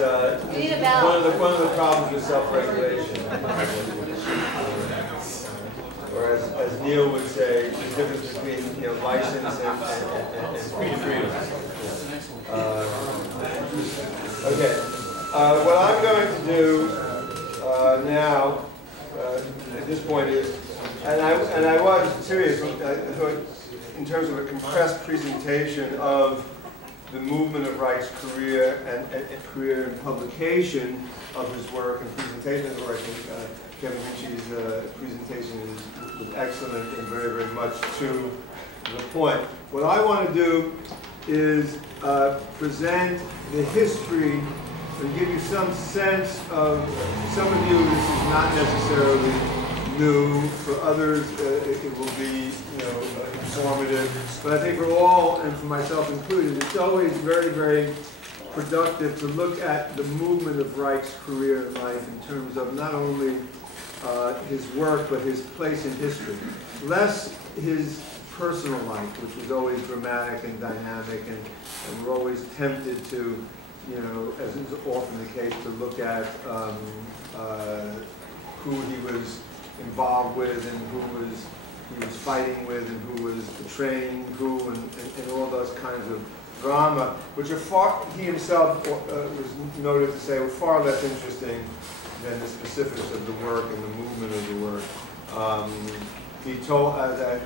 one of the problems with self-regulation. Or as Neil would say, the difference between license and freedom. Okay. What I'm going to do now at this point is, and I was serious in terms of a compressed presentation of the movement of Reich's career and career and publication of his work and presentation of his work. Kevin Hinchy's presentation was excellent and very, very much to the point. What I want to do is present the history and give you some sense of, some of you this is not necessarily new, for others it will be informative, but I think for all, and for myself included, it's always very, very productive to look at the movement of Reich's career and life in terms of not only his work, but his place in history. Less his personal life, which was always dramatic and dynamic, and we're always tempted to, as is often the case, to look at who he was involved with and who he was fighting with and who was betraying who and all those kinds of drama, which are far, he himself was noted to say, were far less interesting than the specifics of the work and the movement of the work. He told that,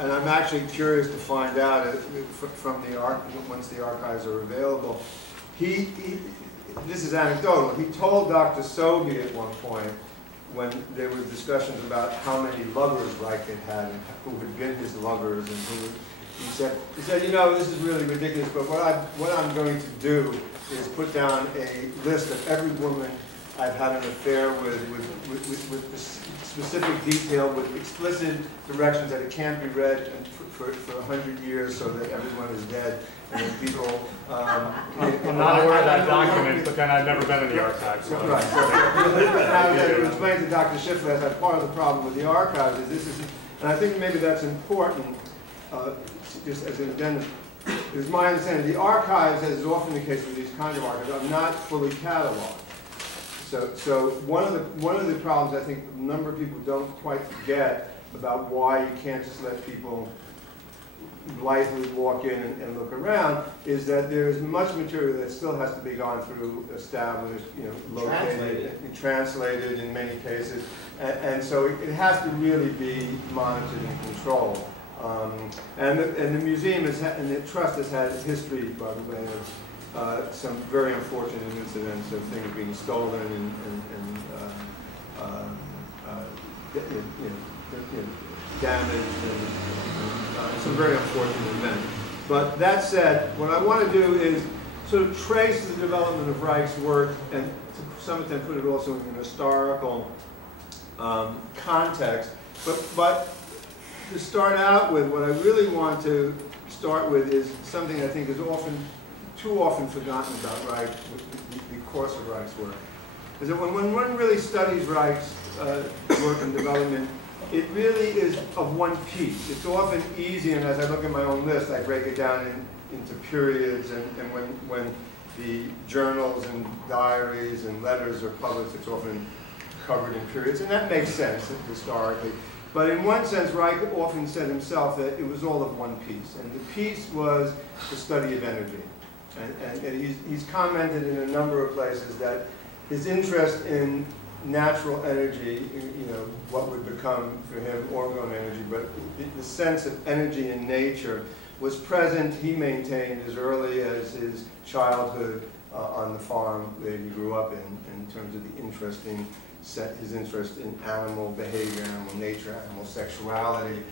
and I'm actually curious to find out from the once the archives are available. This is anecdotal. He told Dr. Sobey at one point, when there were discussions about how many lovers Reich had and who had been his lovers, and who he said, this is really ridiculous, but what I'm going to do is put down a list of every woman I've had an affair with specific detail, with explicit directions that it can't be read for 100 years so that everyone is dead. And then people... I'm not aware of that document, but then I've never been in the archives. So right. So, I explained to Dr. Schiff last night, part of the problem with the archives is this is, and I think maybe that's important, just as an addendum, is my understanding. The archives, as is often the case with these kinds of archives, are not fully cataloged. So one of the problems I think a number of people don't quite get about why you can't just let people blithely walk in and look around is that there's much material that still has to be gone through, established, located, translated in many cases, and so it has to really be monitored and controlled. And the museum and the trust has had a history, by the way, of some very unfortunate incidents of things being stolen and damaged and some very unfortunate events. But that said, what I want to do is sort of trace the development of Reich's work and to some extent put it also in an historical context. But to start out with, what I really want to start with is something I think is too often forgotten about Reich, the course of Reich's work. Is that when one really studies Reich's work and development, it really is of one piece. It's often easy, and as I look at my own list, I break it down into periods, and when the journals and diaries and letters are published, it's often covered in periods, and that makes sense historically. But in one sense, Reich often said himself that it was all of one piece, and the piece was the study of energy. And he's commented in a number of places that his interest in natural energy, what would become for him Orgone energy, but the sense of energy in nature was present, he maintained, as early as his childhood on the farm that he grew up in terms of the his interest in animal behavior, animal nature, animal sexuality,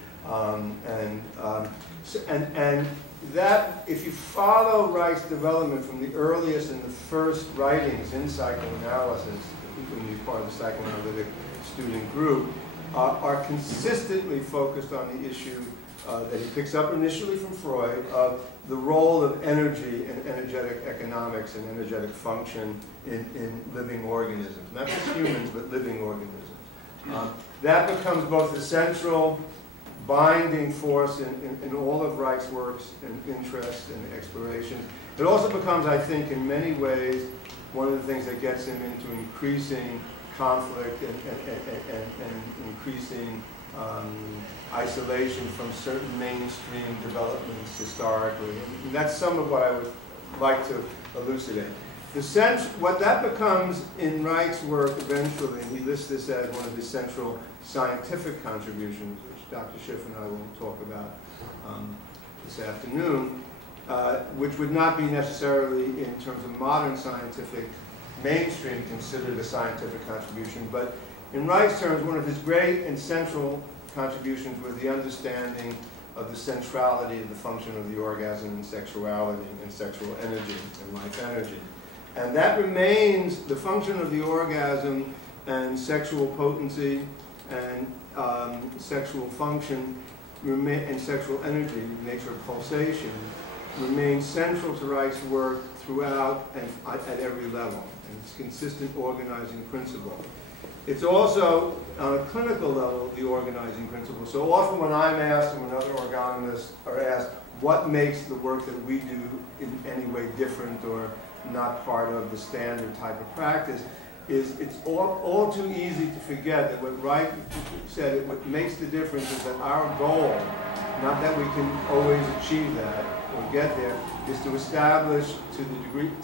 and that, if you follow Reich's development from the earliest and the first writings in psychoanalysis, when he's part of the psychoanalytic student group, are consistently focused on the issue that he picks up initially from Freud of the role of energy and energetic economics and energetic function in living organisms. Not just humans, but living organisms. That becomes both the central binding force in all of Reich's works and interests and explorations. It also becomes, I think, in many ways, one of the things that gets him into increasing conflict and increasing isolation from certain mainstream developments historically. And that's some of what I would like to elucidate. What that becomes in Reich's work eventually, and he lists this as one of his central scientific contributions, which Dr. Schiff and I will talk about this afternoon, which would not be necessarily in terms of modern scientific mainstream considered a scientific contribution, but in Reich's terms, one of his great and central contributions was the understanding of the centrality of the function of the orgasm in sexuality and sexual energy and life energy. And that remains the function of the orgasm and sexual potency and sexual function and sexual energy, nature of pulsation, remains central to Reich's work throughout and at every level. And it's a consistent organizing principle. It's also, on a clinical level, the organizing principle. So often when I'm asked and when other orgonomists are asked, what makes the work that we do in any way different or not part of the standard type of practice, it's all too easy to forget that what Reich said, what makes the difference is that our goal, not that we can always achieve that or get there, is to establish to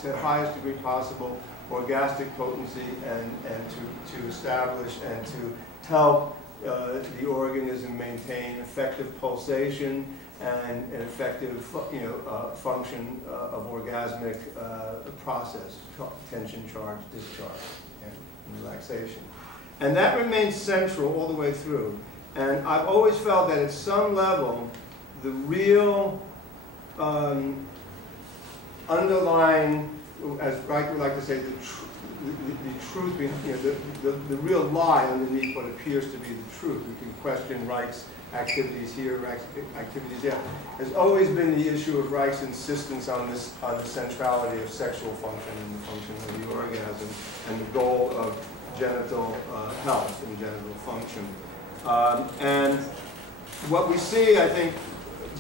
the highest degree possible orgastic potency and to establish and to help the organism maintain effective pulsation and an effective function of orgasmic process, tension, charge, discharge, and relaxation. And that remains central all the way through. And I've always felt that at some level, the real underlying, as Reich would like to say, the truth, the real lie underneath what appears to be the truth. We can question Reich's activities here, Reich's activities there. Has always been the issue of Reich's insistence on the centrality of sexual function and the function of the orgasm and the goal of genital health and genital function. And what we see, I think,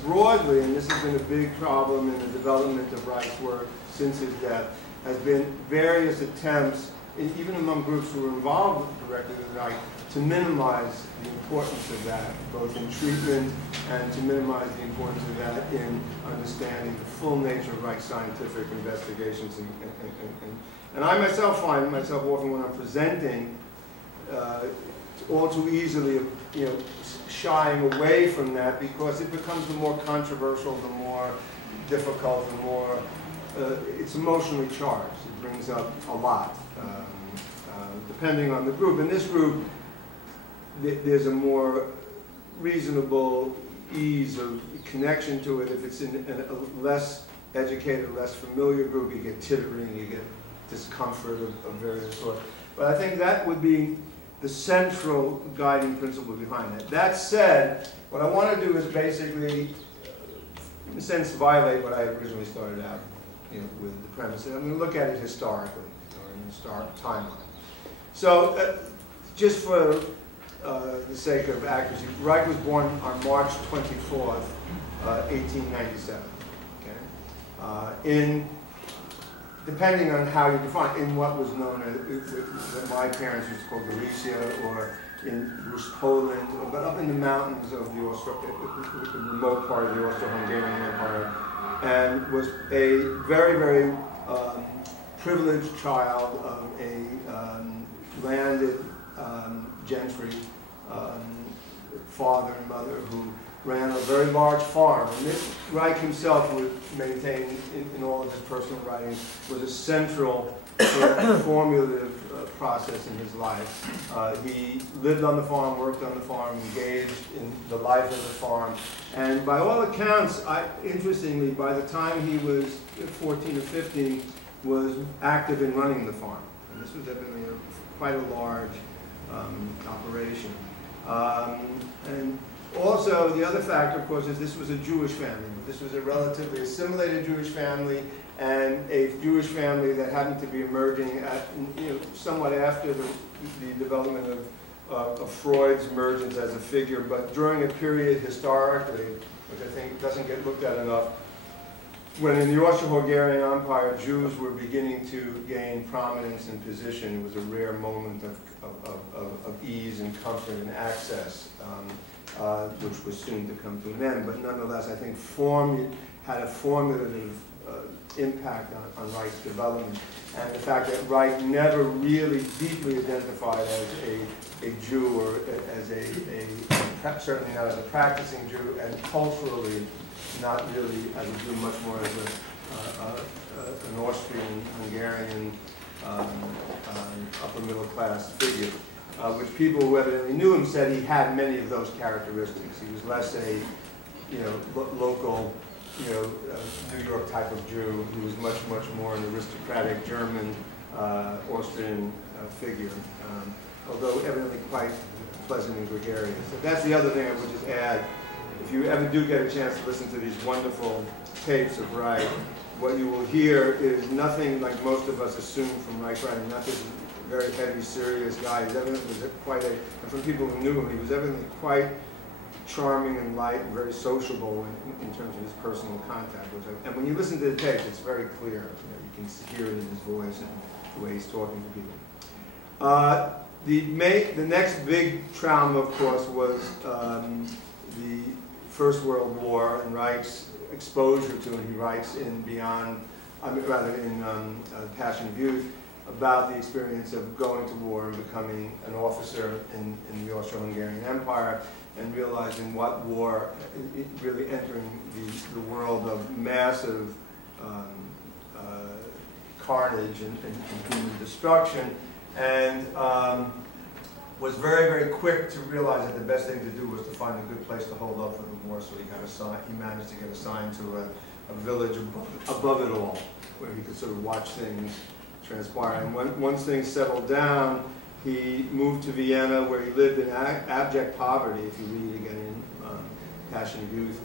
broadly, and this has been a big problem in the development of Reich's work since his death, has been various attempts, even among groups who were involved directly with Reich, to minimize the importance of that, both in treatment and to minimize the importance of that in understanding the full nature of Reich's scientific investigations. And I myself find myself often when I'm presenting all too easily, shying away from that because it becomes the more controversial, the more difficult, the more it's emotionally charged. It brings up a lot, depending on the group. In this group, there's a more reasonable ease of connection to it. If it's in a less educated, less familiar group, you get tittering, you get discomfort of various sorts. But I think that would be the central guiding principle behind that. That said, what I want to do is basically, in a sense, violate what I originally started out with the premise. And I'm going to look at it historically, or in the historic timeline. So, just for the sake of accuracy, Reich was born on March 24th, 1897. Okay? Depending on how you define, in what was known as, what my parents used to call Galicia, or in Poland, but up in the mountains of the remote part of the Austro-Hungarian Empire, and was a very, very privileged child of a landed gentry father and mother who ran a very large farm. And this, Reich himself would maintain in all of his personal writings, was a central formulative process in his life. He lived on the farm, worked on the farm, engaged in the life of the farm. And by all accounts, interestingly, by the time he was 14 or 15, was active in running the farm. And this was definitely quite a large operation. And also, the other factor, of course, is this was a Jewish family. This was a relatively assimilated Jewish family, and a Jewish family that happened to be emerging at, somewhat after the development of Freud's emergence as a figure, but during a period historically, which I think doesn't get looked at enough, when in the Austro-Hungarian Empire, Jews were beginning to gain prominence and position, it was a rare moment of ease and comfort and access, which was soon to come to an end. But nonetheless, I think had a formative impact on Reich's development. And the fact that Reich never really deeply identified as a Jew, or as certainly not as a practicing Jew, and culturally not really as a Jew, much more as an Austrian, Hungarian, upper middle class figure, which people who evidently knew him said he had many of those characteristics. He was less a, local, New York type of Jew. He was much more an aristocratic German, Austrian figure, although evidently quite pleasant and gregarious. So that's the other thing I would just add. If you ever do get a chance to listen to these wonderful tapes of Reich, what you will hear is nothing like most of us assume from Reich writing, not this very heavy, serious guy. He evidently was quite and from people who knew him, he was evidently quite charming and light and very sociable in terms of his personal contact. And when you listen to the tapes, it's very clear. You can hear it in his voice and the way he's talking to people. The next big trauma, of course, was the First World War and Reich's exposure to it. He writes in Passion of Youth about the experience of going to war and becoming an officer in the Austro-Hungarian Empire, and realizing what war, really entering the world of massive carnage and human destruction, and was very quick to realize that the best thing to do was to find a good place to hold up for the war. So he managed to get assigned to a village above it all, where he could sort of watch things transpire. And once things settled down, he moved to Vienna, where he lived in abject poverty. If you read again in Passion of Youth,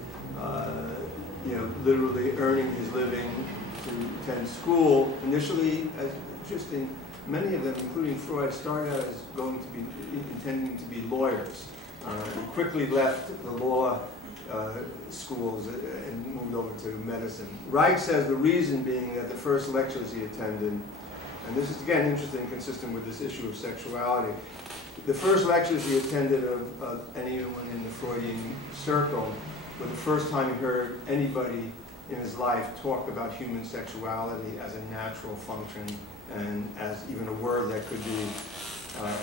literally earning his living to attend school. Initially, as interesting, many of them, including Freud, started out as intending to be lawyers. He quickly left the law schools and moved over to medicine. Reich says the reason being that the first lectures he attended, and this is again interesting, consistent with this issue of sexuality, the first lectures he attended of anyone in the Freudian circle were the first time he heard anybody in his life talk about human sexuality as a natural function and as even a word that could be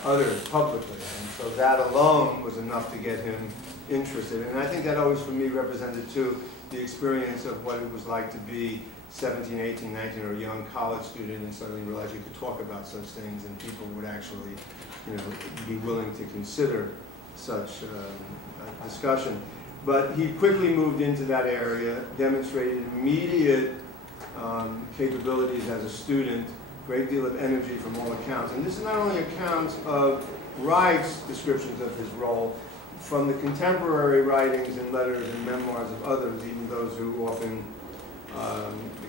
uttered publicly. And so that alone was enough to get him interested. And I think that always, for me, represented, too, the experience of what it was like to be 17, 18, 19, or a young college student and suddenly realize you could talk about such things and people would actually be willing to consider such discussion. But he quickly moved into that area, demonstrated immediate capabilities as a student, great deal of energy from all accounts. And this is not only accounts of Reich's descriptions of his role, from the contemporary writings and letters and memoirs of others, even those who often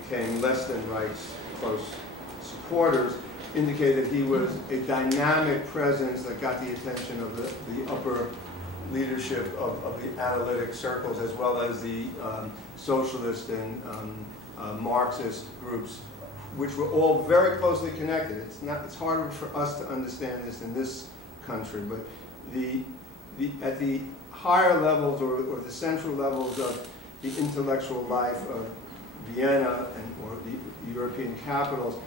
became less than Reich's close supporters, indicate that he was a dynamic presence that got the attention of the upper leadership of the analytic circles, as well as the socialist and Marxist groups, which were all very closely connected. It's harder for us to understand this in this country, but at the higher levels or the central levels of the intellectual life of Vienna or the European capitals,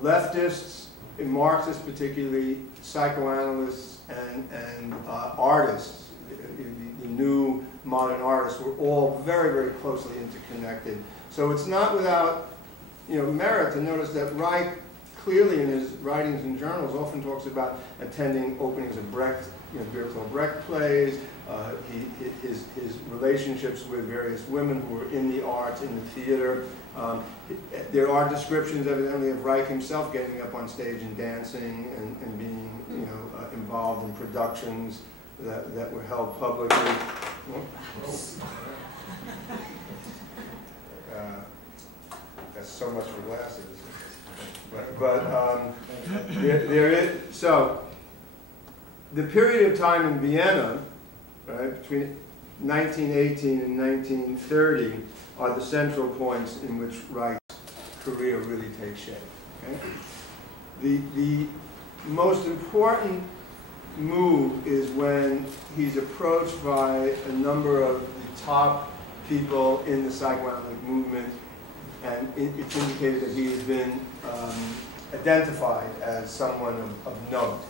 leftists, and Marxists particularly, psychoanalysts, and artists, the new modern artists, were all very closely interconnected. So it's not without merit to notice that Reich clearly in his writings and journals often talks about attending openings of Brecht, Bertolt Brecht plays, his relationships with various women who were in the arts, in the theater. There are descriptions evidently of Reich himself getting up on stage and dancing and being involved in productions that were held publicly. That's so much for glasses. But there is, so the period of time in Vienna, right, between 1918 and 1930 are the central points in which Reich's career really takes shape. Okay? The most important move is when he's approached by a number of the top people in the psychoanalytic movement, and it's indicated that he has been identified as someone of note.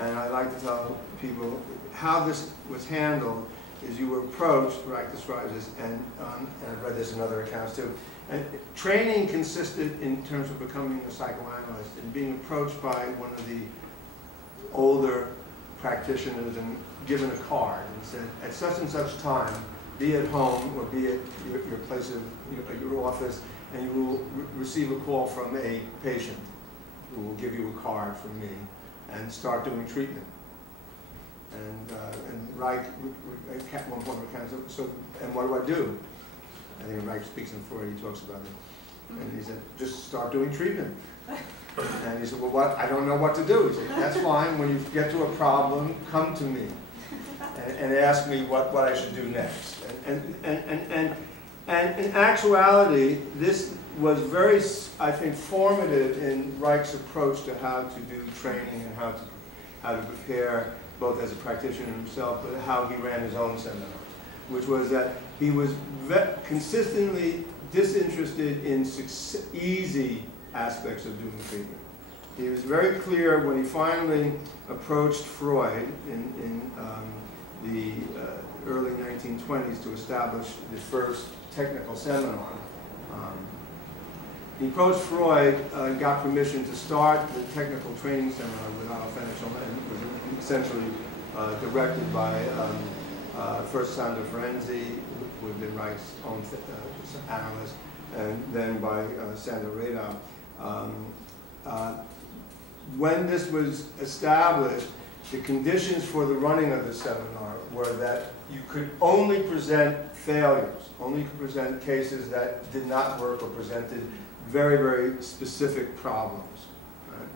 And I like to tell people how this was handled is you were approached, Reich describes this, and I've read this in other accounts too, and training consisted in terms of becoming a psychoanalyst and being approached by one of the older practitioners and given a card and said, at such and such time, be at home or be at your place of your office, and you will receive a call from a patient who will give you a card from me and start doing treatment. And Reich, at one point, so, and what do I do? I think Reich speaks in Freud, he talks about it. And he said, just start doing treatment. And he said, well, what? I don't know what to do. He said, that's fine. When you get to a problem, come to me and ask me what I should do next. And in actuality, this was very, I think, formative in Reich's approach to how to do training and how to prepare, both as a practitioner himself, but how he ran his own seminars, which was that he was consistently disinterested in easy aspects of doing treatment. He was very clear when he finally approached Freud in the early 1920s to establish the first technical seminar. He approached Freud, got permission to start the technical training seminar with Otto Fenichel, and was essentially directed by first Sandro Ferenczi, who had been Reich's own analyst, and then by Sandro Radau. When this was established, the conditions for the running of the seminar were that you could only present failures, only present cases that did not work or presented very, very specific problems. Right?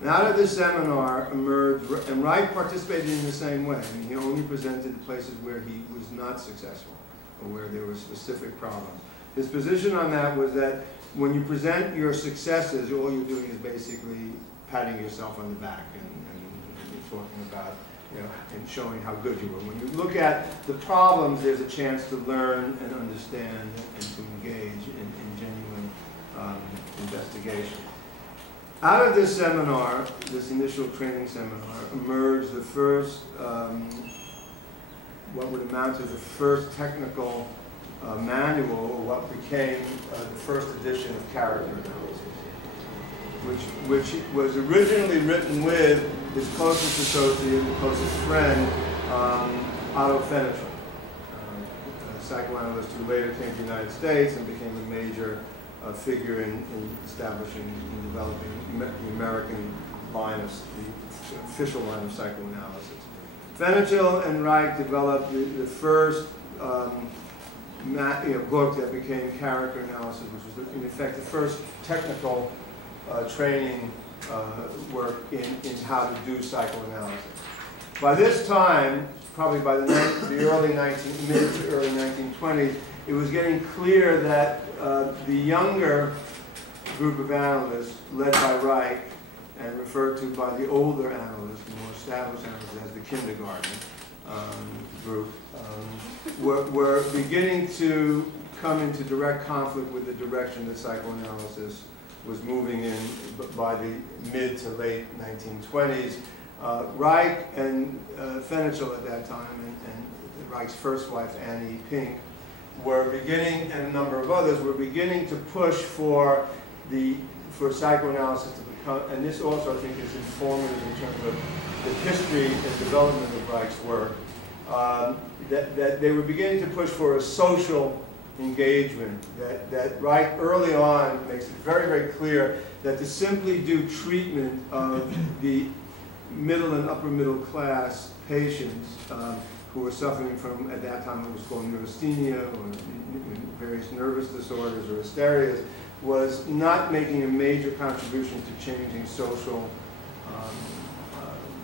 And out of this seminar emerged, and Reich participated in the same way. I mean, he only presented places where he was not successful or where there were specific problems. His position on that was that when you present your successes, all you're doing is basically patting yourself on the back and talking about, and showing how good you were. When you look at the problems, there's a chance to learn and understand and to engage in genuine investigation. Out of this seminar, this initial training seminar, emerged the first, what would amount to the first technical manual, or what became the first edition of character analysis, which was originally written with his closest associate, the closest friend, Otto Fenichel, a psychoanalyst who later came to the United States and became a major figure in establishing and developing the American line of, the official line of psychoanalysis. Fenichel and Reich developed the first book that became character analysis, which was in effect the first technical training work in how to do psychoanalysis. By this time, probably by the mid to early 1920s, it was getting clear that the younger group of analysts, led by Reich and referred to by the older analysts, the more established analysts as the kindergarten group, were beginning to come into direct conflict with the direction that psychoanalysis was moving in by the mid to late 1920s. Reich and Fenichel at that time, and Reich's first wife, Annie Pink, were beginning, and a number of others, were beginning to push for psychoanalysis to become, and this also I think is informative in terms of the history and development of Reich's work, that they were beginning to push for a social engagement, that Reich early on makes it very, very clear that to simply do treatment of the middle and upper middle class patients who were suffering from, at that time it was called neurasthenia or various nervous disorders or hysterias, was not making a major contribution to changing social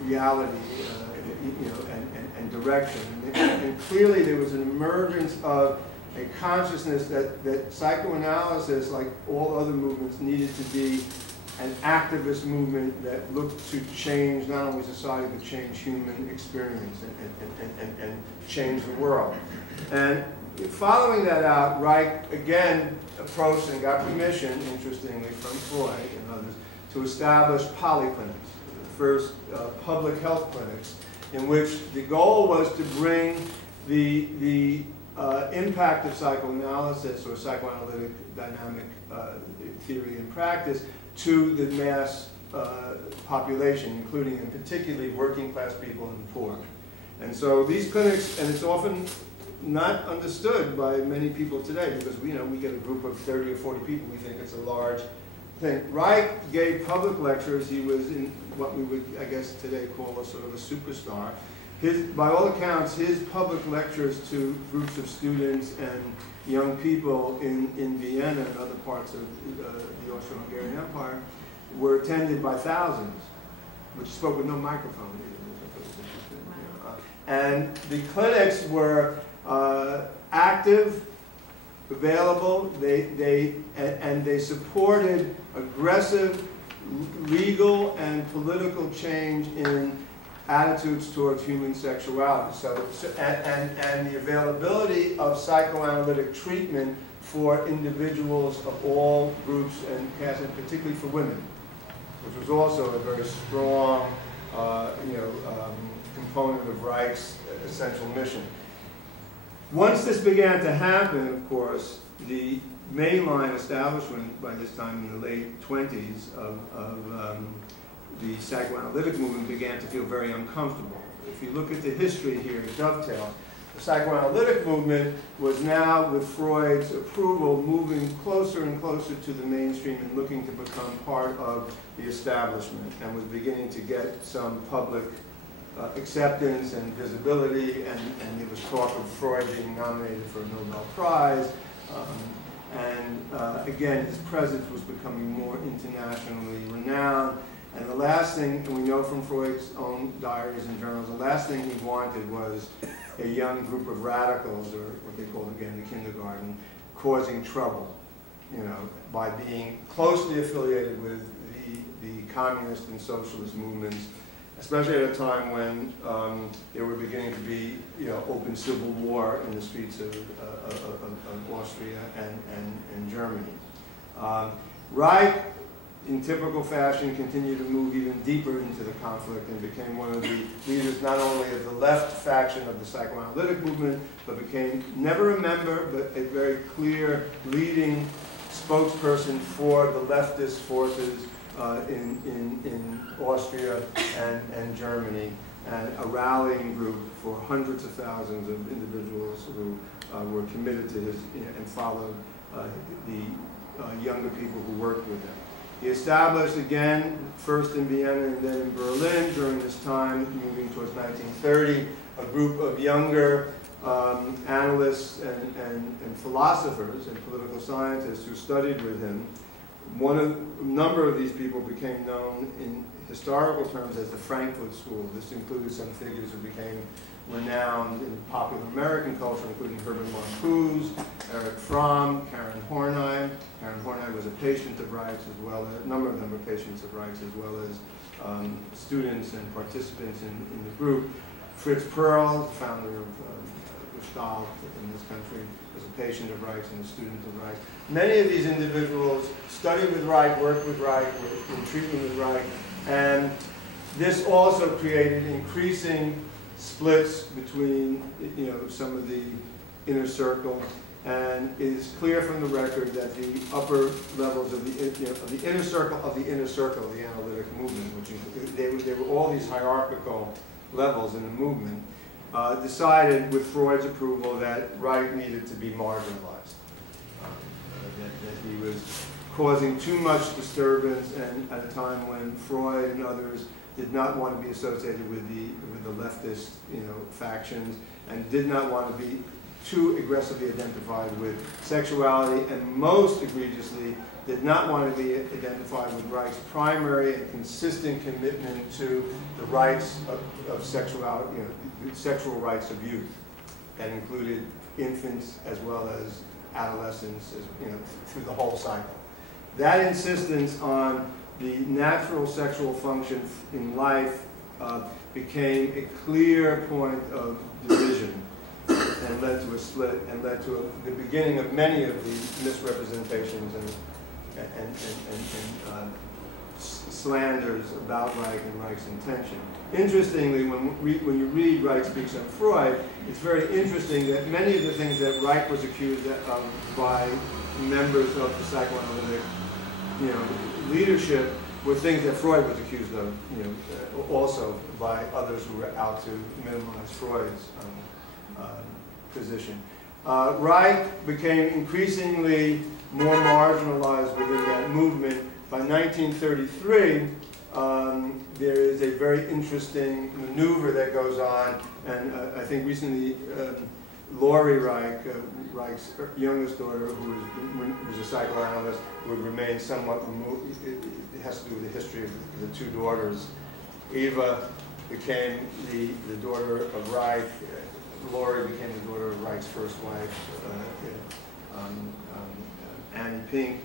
reality and direction. And clearly there was an emergence of a consciousness that psychoanalysis, like all other movements, needed to be an activist movement that looked to change not only society but change human experience and change the world. And following that out, Reich again approached and got permission, interestingly, from Freud and others, to establish polyclinics, the first public health clinics, in which the goal was to bring the impact of psychoanalysis or psychoanalytic dynamic theory and practice to the mass population, including and particularly working class people and the poor. And so these clinics, and it's often not understood by many people today because we get a group of 30 or 40 people, we think it's a large thing. Reich gave public lectures. He was in what we would, I guess, today call a sort of a superstar. By all accounts, his public lectures to groups of students and young people in Vienna and other parts of the Austro-Hungarian Empire were attended by thousands, which spoke with no microphone either. And the clinics were active, available, and they supported aggressive legal and political change in attitudes towards human sexuality. And the availability of psychoanalytic treatment for individuals of all groups and castes, and particularly for women, which was also a very strong component of Reich's essential mission. Once this began to happen, of course, the mainline establishment by this time in the late 20s of the psychoanalytic movement began to feel very uncomfortable. If you look at the history here, it dovetails. The psychoanalytic movement was now, with Freud's approval, moving closer and closer to the mainstream and looking to become part of the establishment, and was beginning to get some public acceptance and visibility, and there was talk of Freud being nominated for a Nobel Prize. Again, his presence was becoming more internationally renowned. And the last thing, and we know from Freud's own diaries and journals, the last thing he wanted was a young group of radicals, or what they called again the kindergarten, causing trouble, by being closely affiliated with the communist and socialist movements, especially at a time when there were beginning to be open civil war in the streets of Austria and Germany. Reich, in typical fashion, continued to move even deeper into the conflict and became one of the leaders not only of the left faction of the psychoanalytic movement, but became never a member, but a very clear leading spokesperson for the leftist forces in Austria and Germany, and a rallying group for hundreds of thousands of individuals who were committed to his and followed the younger people who worked with him. He established again, first in Vienna and then in Berlin during this time, moving towards 1930, a group of younger analysts and philosophers and political scientists who studied with him. A number of these people became known in historical terms as the Frankfurt School. This included some figures who became renowned in popular American culture, including Herbert Marcuse, Erich Fromm, Karen Hornheim. Karen Hornheim was a patient of Reich's, as well as a number of them were patients of Reich's, as well as students and participants in the group. Fritz Perl, founder of Gestalt in this country, was a patient of Reich's and a student of Reich. Many of these individuals studied with Reich, worked with Reich, were in treatment with Reich, and this also created increasing splits between some of the inner circle, and it is clear from the record that the upper levels of the inner circle of the inner circle of the analytic movement, which there were all these hierarchical levels in the movement, decided with Freud's approval that Reich needed to be marginalized, that he was causing too much disturbance, and at a time when Freud and others did not want to be associated with the leftist factions, and did not want to be too aggressively identified with sexuality, and most egregiously did not want to be identified with Reich's primary and consistent commitment to the rights of sexuality, sexual rights of youth. That included infants as well as adolescents, through the whole cycle. That insistence on the natural sexual function in life became a clear point of division and led to a split and led to the beginning of many of the misrepresentations and slanders about Reich and Reich's intention. Interestingly, when you read Reich Speaks on Freud, it's very interesting that many of the things that Reich was accused of by members of the psychoanalytic leadership were things that Freud was accused of, also by others who were out to minimize Freud's position. Reich became increasingly more marginalized within that movement. By 1933, there is a very interesting maneuver that goes on, and I think recently Laurie Reich, Reich's youngest daughter, who was a psychoanalyst, who had remained somewhat removed. It has to do with the history of the two daughters. Eva became the daughter of Reich. Laurie became the daughter of Reich's first wife, Annie Pink,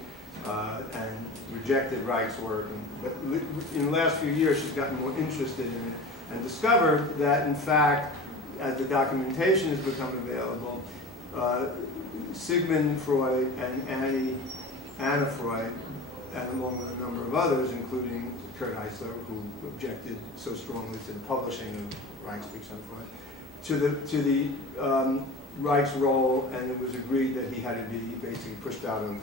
and rejected Reich's work. But in the last few years, she's gotten more interested in it and discovered that, in fact, as the documentation has become available, Sigmund Freud and Anna Freud, and along with a number of others, including Kurt Eisler, who objected so strongly to the publishing of Reich Speaks on Freud, to the Reich's role, and it was agreed that he had to be basically pushed out of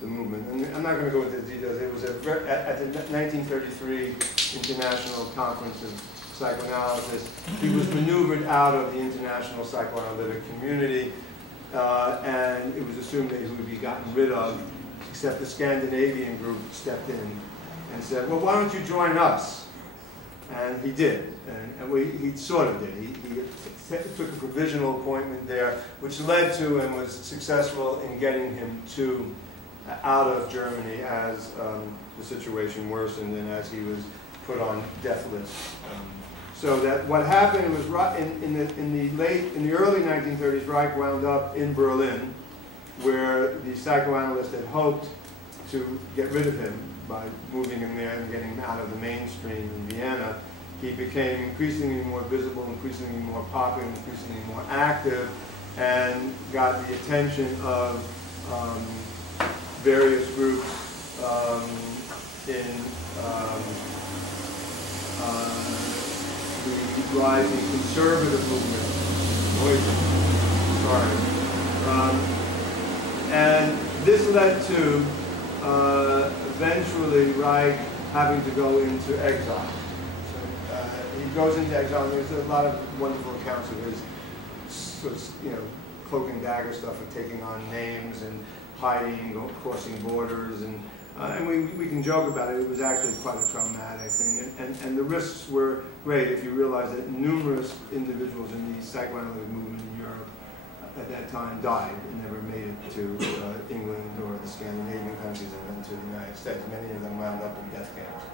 the movement. And I'm not going to go into the details. It was at the 1933 International Conference of Psychoanalysis. He was maneuvered out of the international psychoanalytic community, and it was assumed that he would be gotten rid of, except the Scandinavian group stepped in and said, well, why don't you join us? And he did, and he sort of did. He took a provisional appointment there, which led to and was successful in getting him out of Germany as the situation worsened and as he was put on death lists. So that what happened was in the early 1930s, Reich wound up in Berlin, where the psychoanalyst had hoped to get rid of him by moving him there and getting him out of the mainstream in Vienna. He became increasingly more visible, increasingly more popular, increasingly more active, and got the attention of various groups in the rising conservative movement. And this led to eventually Reich having to go into exile. So he goes into exile, and there's a lot of wonderful accounts of his sort of, cloak and dagger stuff of taking on names and hiding, crossing borders, and we can joke about it. It was actually quite a traumatic thing, and the risks were great if you realize that numerous individuals in the psychoanalytic movement in Europe at that time died and never made it to England or the Scandinavian countries and then to the United States. Many of them wound up in death camps.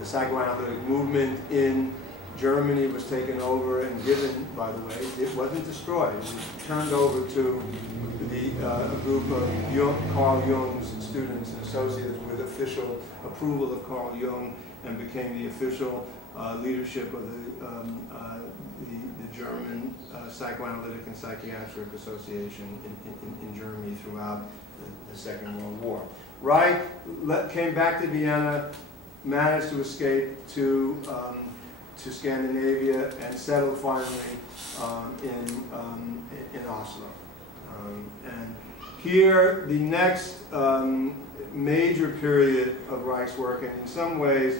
The psychoanalytic movement in Germany was taken over and given, by the way, it wasn't destroyed. It was turned over to a group of Carl Jung's students and associates with official approval of Carl Jung, and became the official leadership of the German Psychoanalytic and Psychiatric Association in Germany throughout the Second World War. Reich came back to Vienna, managed to escape to Scandinavia, and settled finally in Oslo. And here, the next major period of Reich's work, and in some ways,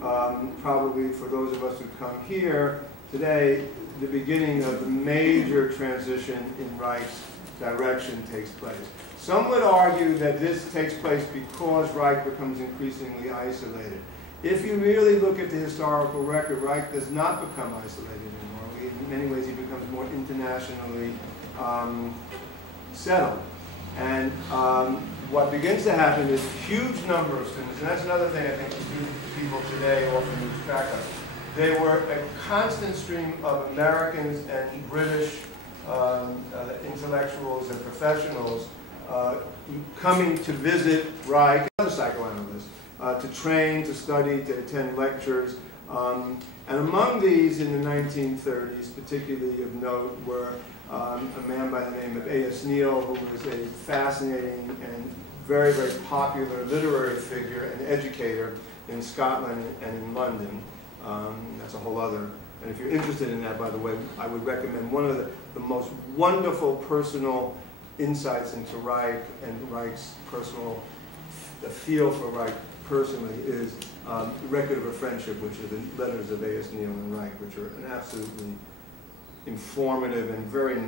probably for those of us who come here today, the beginning of the major transition in Reich's direction takes place. Some would argue that this takes place because Reich becomes increasingly isolated. If you really look at the historical record, Reich does not become isolated anymore. In many ways, he becomes more internationally settled. And what begins to happen is a huge number of students, and that's another thing I think people today often lose track of. They were a constant stream of Americans and British intellectuals and professionals coming to visit Reich, other psychoanalysts, to train, to study, to attend lectures. And among these in the 1930s, particularly of note, were a man by the name of A.S. Neil, who was a fascinating and very, very popular literary figure and educator in Scotland and in London. That's a whole other, and if you're interested in that, by the way, I would recommend one of the most wonderful personal insights into Reich and Reich's personal, the feel for Reich personally is The Record of a Friendship, which are the letters of A.S. Neil and Reich, which are an absolutely informative and very,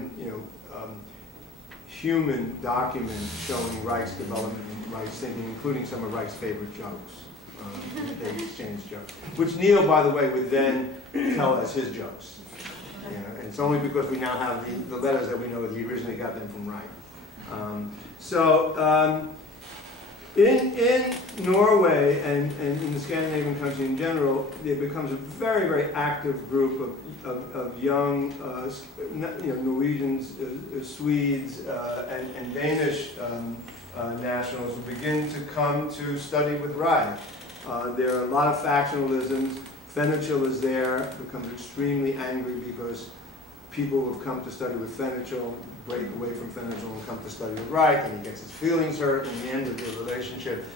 human document showing Reich's development and Reich's thinking, including some of Reich's favorite jokes. They exchanged jokes, which Neil, by the way, would then tell as his jokes. And it's only because we now have the letters that we know that he originally got them from Reich. In Norway and in the Scandinavian countries in general, it becomes a very, very active group of young Norwegians, Swedes, and Danish nationals who begin to come to study with Reich. There are a lot of factionalisms. Fenichel is there, becomes extremely angry because people who have come to study with Fenichel break away from Fenichel and come to study with Reich, and he gets his feelings hurt in the end of their relationship.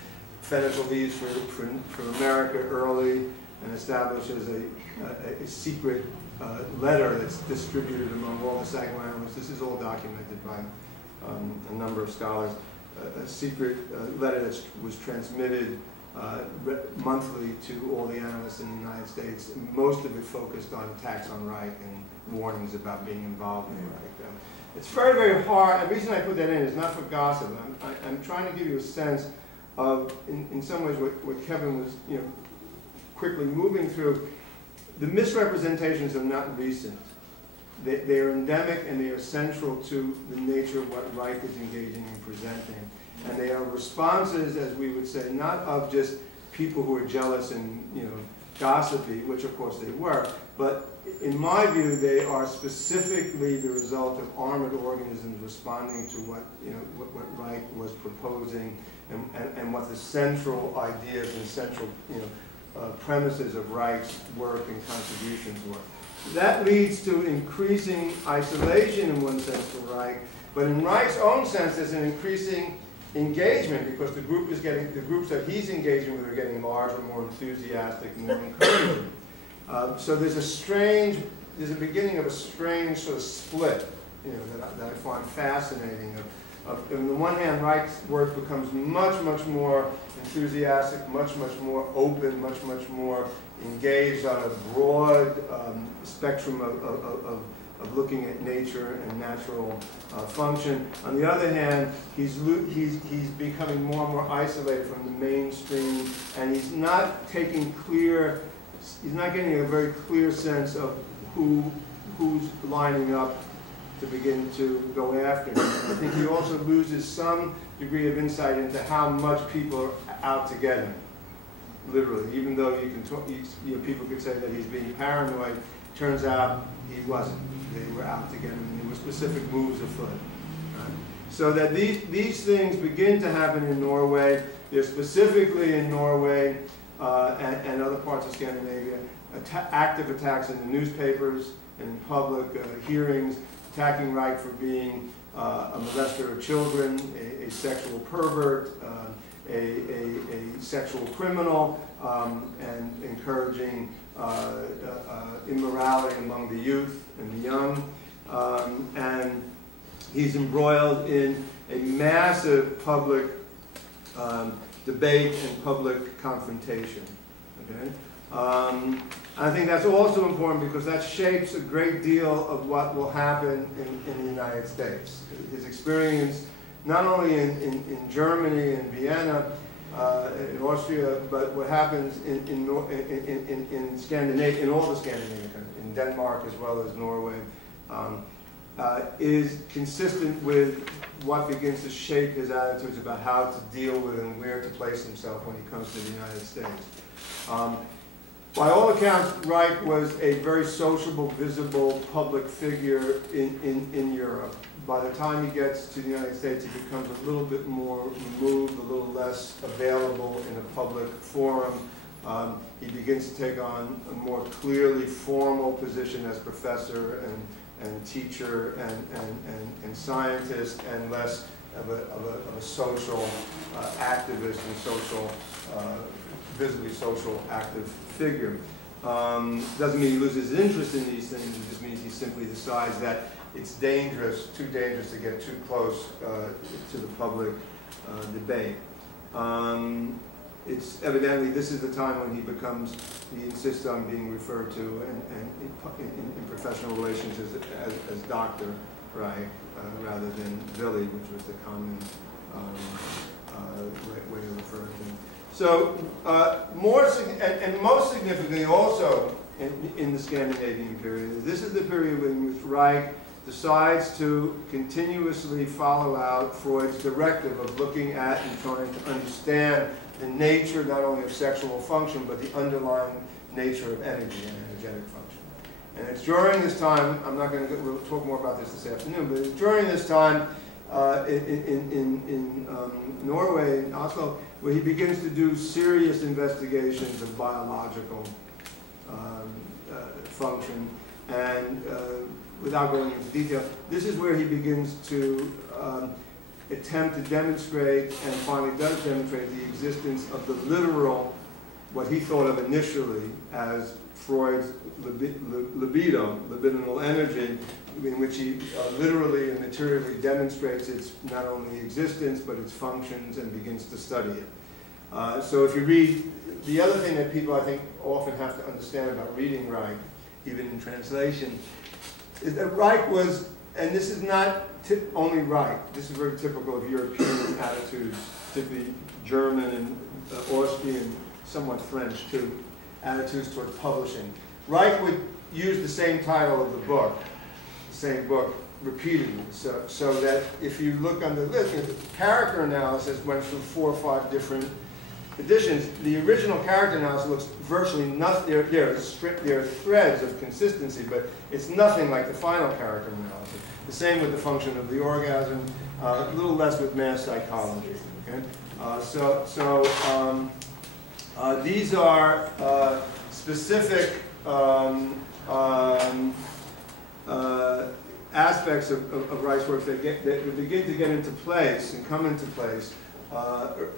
Fenichel leaves for America early and establishes a secret letter that's distributed among all the psychoanalysts. This is all documented by a number of scholars. A secret letter that was transmitted monthly to all the analysts in the United States. Most of it focused on attacks on Reich and warnings about being involved in Reich. It's very, very hard. The reason I put that in is not for gossip. I'm trying to give you a sense of, in some ways, what Kevin was quickly moving through. The misrepresentations are not recent. They are endemic and they are central to the nature of what Reich is engaging in presenting. And they are responses, as we would say, not of just people who are jealous and gossipy, which of course they were, but in my view, they are specifically the result of armored organisms responding to what Reich was proposing and what the central ideas and central premises of Reich's work and contributions were. That leads to increasing isolation in one sense for Reich, but in Reich's own sense, there's an increasing engagement because the groups that he's engaging with are getting larger, more enthusiastic, more encouraging. So there's a beginning of a strange sort of split, that I find fascinating. On the one hand, Reich's work becomes much, much more enthusiastic, much, much more open, much, much more engaged on a broad spectrum of looking at nature and natural function. On the other hand, he's becoming more and more isolated from the mainstream, and he's not getting a very clear sense of who's lining up to begin to go after him. I think he also loses some degree of insight into how much people are out to get him, literally. Even though people could say that he's being paranoid, turns out he wasn't. They were out to get him, and there were specific moves afoot. Right? So that these things begin to happen in Norway. They're specifically in Norway and other parts of Scandinavia. Active attacks in the newspapers and in public hearings, attacking Reich for being a molester of children, a sexual pervert, a sexual criminal, and encouraging immorality among the youth and the young. And he's embroiled in a massive public debate and public confrontation. Okay? I think that's also important because that shapes a great deal of what will happen in the United States. His experience, not only in Germany and Vienna, in Austria, but what happens in Scandinavia, in all the Scandinavian countries, in Denmark as well as Norway, is consistent with what begins to shape his attitudes about how to deal with and where to place himself when he comes to the United States. By all accounts, Reich was a very sociable, visible public figure in Europe. By the time he gets to the United States, he becomes a little bit more removed, a little less available in a public forum. He begins to take on a more clearly formal position as professor and teacher and scientist, and less of a social activist and social, visibly social active figure. Doesn't mean he loses his interest in these things, it just means he simply decides that it's dangerous, too dangerous to get too close to the public debate. It's evidently, this is the time when he insists on being referred to in professional relations as Dr. Reich, rather than Billy, which was the common way of referring to him. So, most significantly also in the Scandinavian period, this is the period in which Reich decides to continuously follow out Freud's directive of looking at and trying to understand the nature not only of sexual function, but the underlying nature of energy and energetic function. And it's during this time, we'll talk more about this afternoon, but it's during this time in Norway, in Oslo, where he begins to do serious investigations of biological function. And without going into detail, this is where he begins to attempt to demonstrate, and finally does demonstrate, the existence of the literal, what he thought of initially as Freud's libido, libidinal energy, in which he literally and materially demonstrates its not only existence, but its functions, and begins to study it. So if you read, the other thing that people I think often have to understand about reading Reich, even in translation, is that Reich was, and this is not only Reich, this is very typical of European attitudes, particularly German and Austrian, somewhat French too, attitudes toward publishing. Reich would use the same title of the book, the same book, repeatedly, so that if you look on the list, the character analysis went through 4 or 5 different editions. The original character analysis looks virtually nothing, there are threads of consistency, but it's nothing like the final character analysis. The same with the function of the orgasm, a little less with mass psychology. Okay? These are specific aspects of Reich's work that begin to get into place and come into place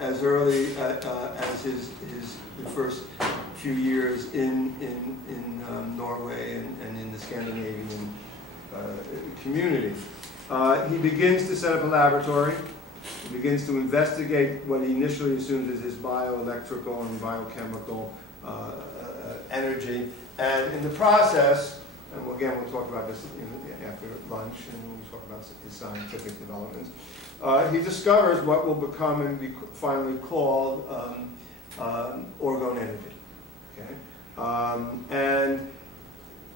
as early as the first few years in Norway and in the Scandinavian community. He begins to set up a laboratory. He begins to investigate what he initially assumes is his bioelectrical and biochemical energy. And in the process, and again we'll talk about this after lunch, and we'll talk about his scientific developments, he discovers what will become and be finally called orgone energy. Okay? And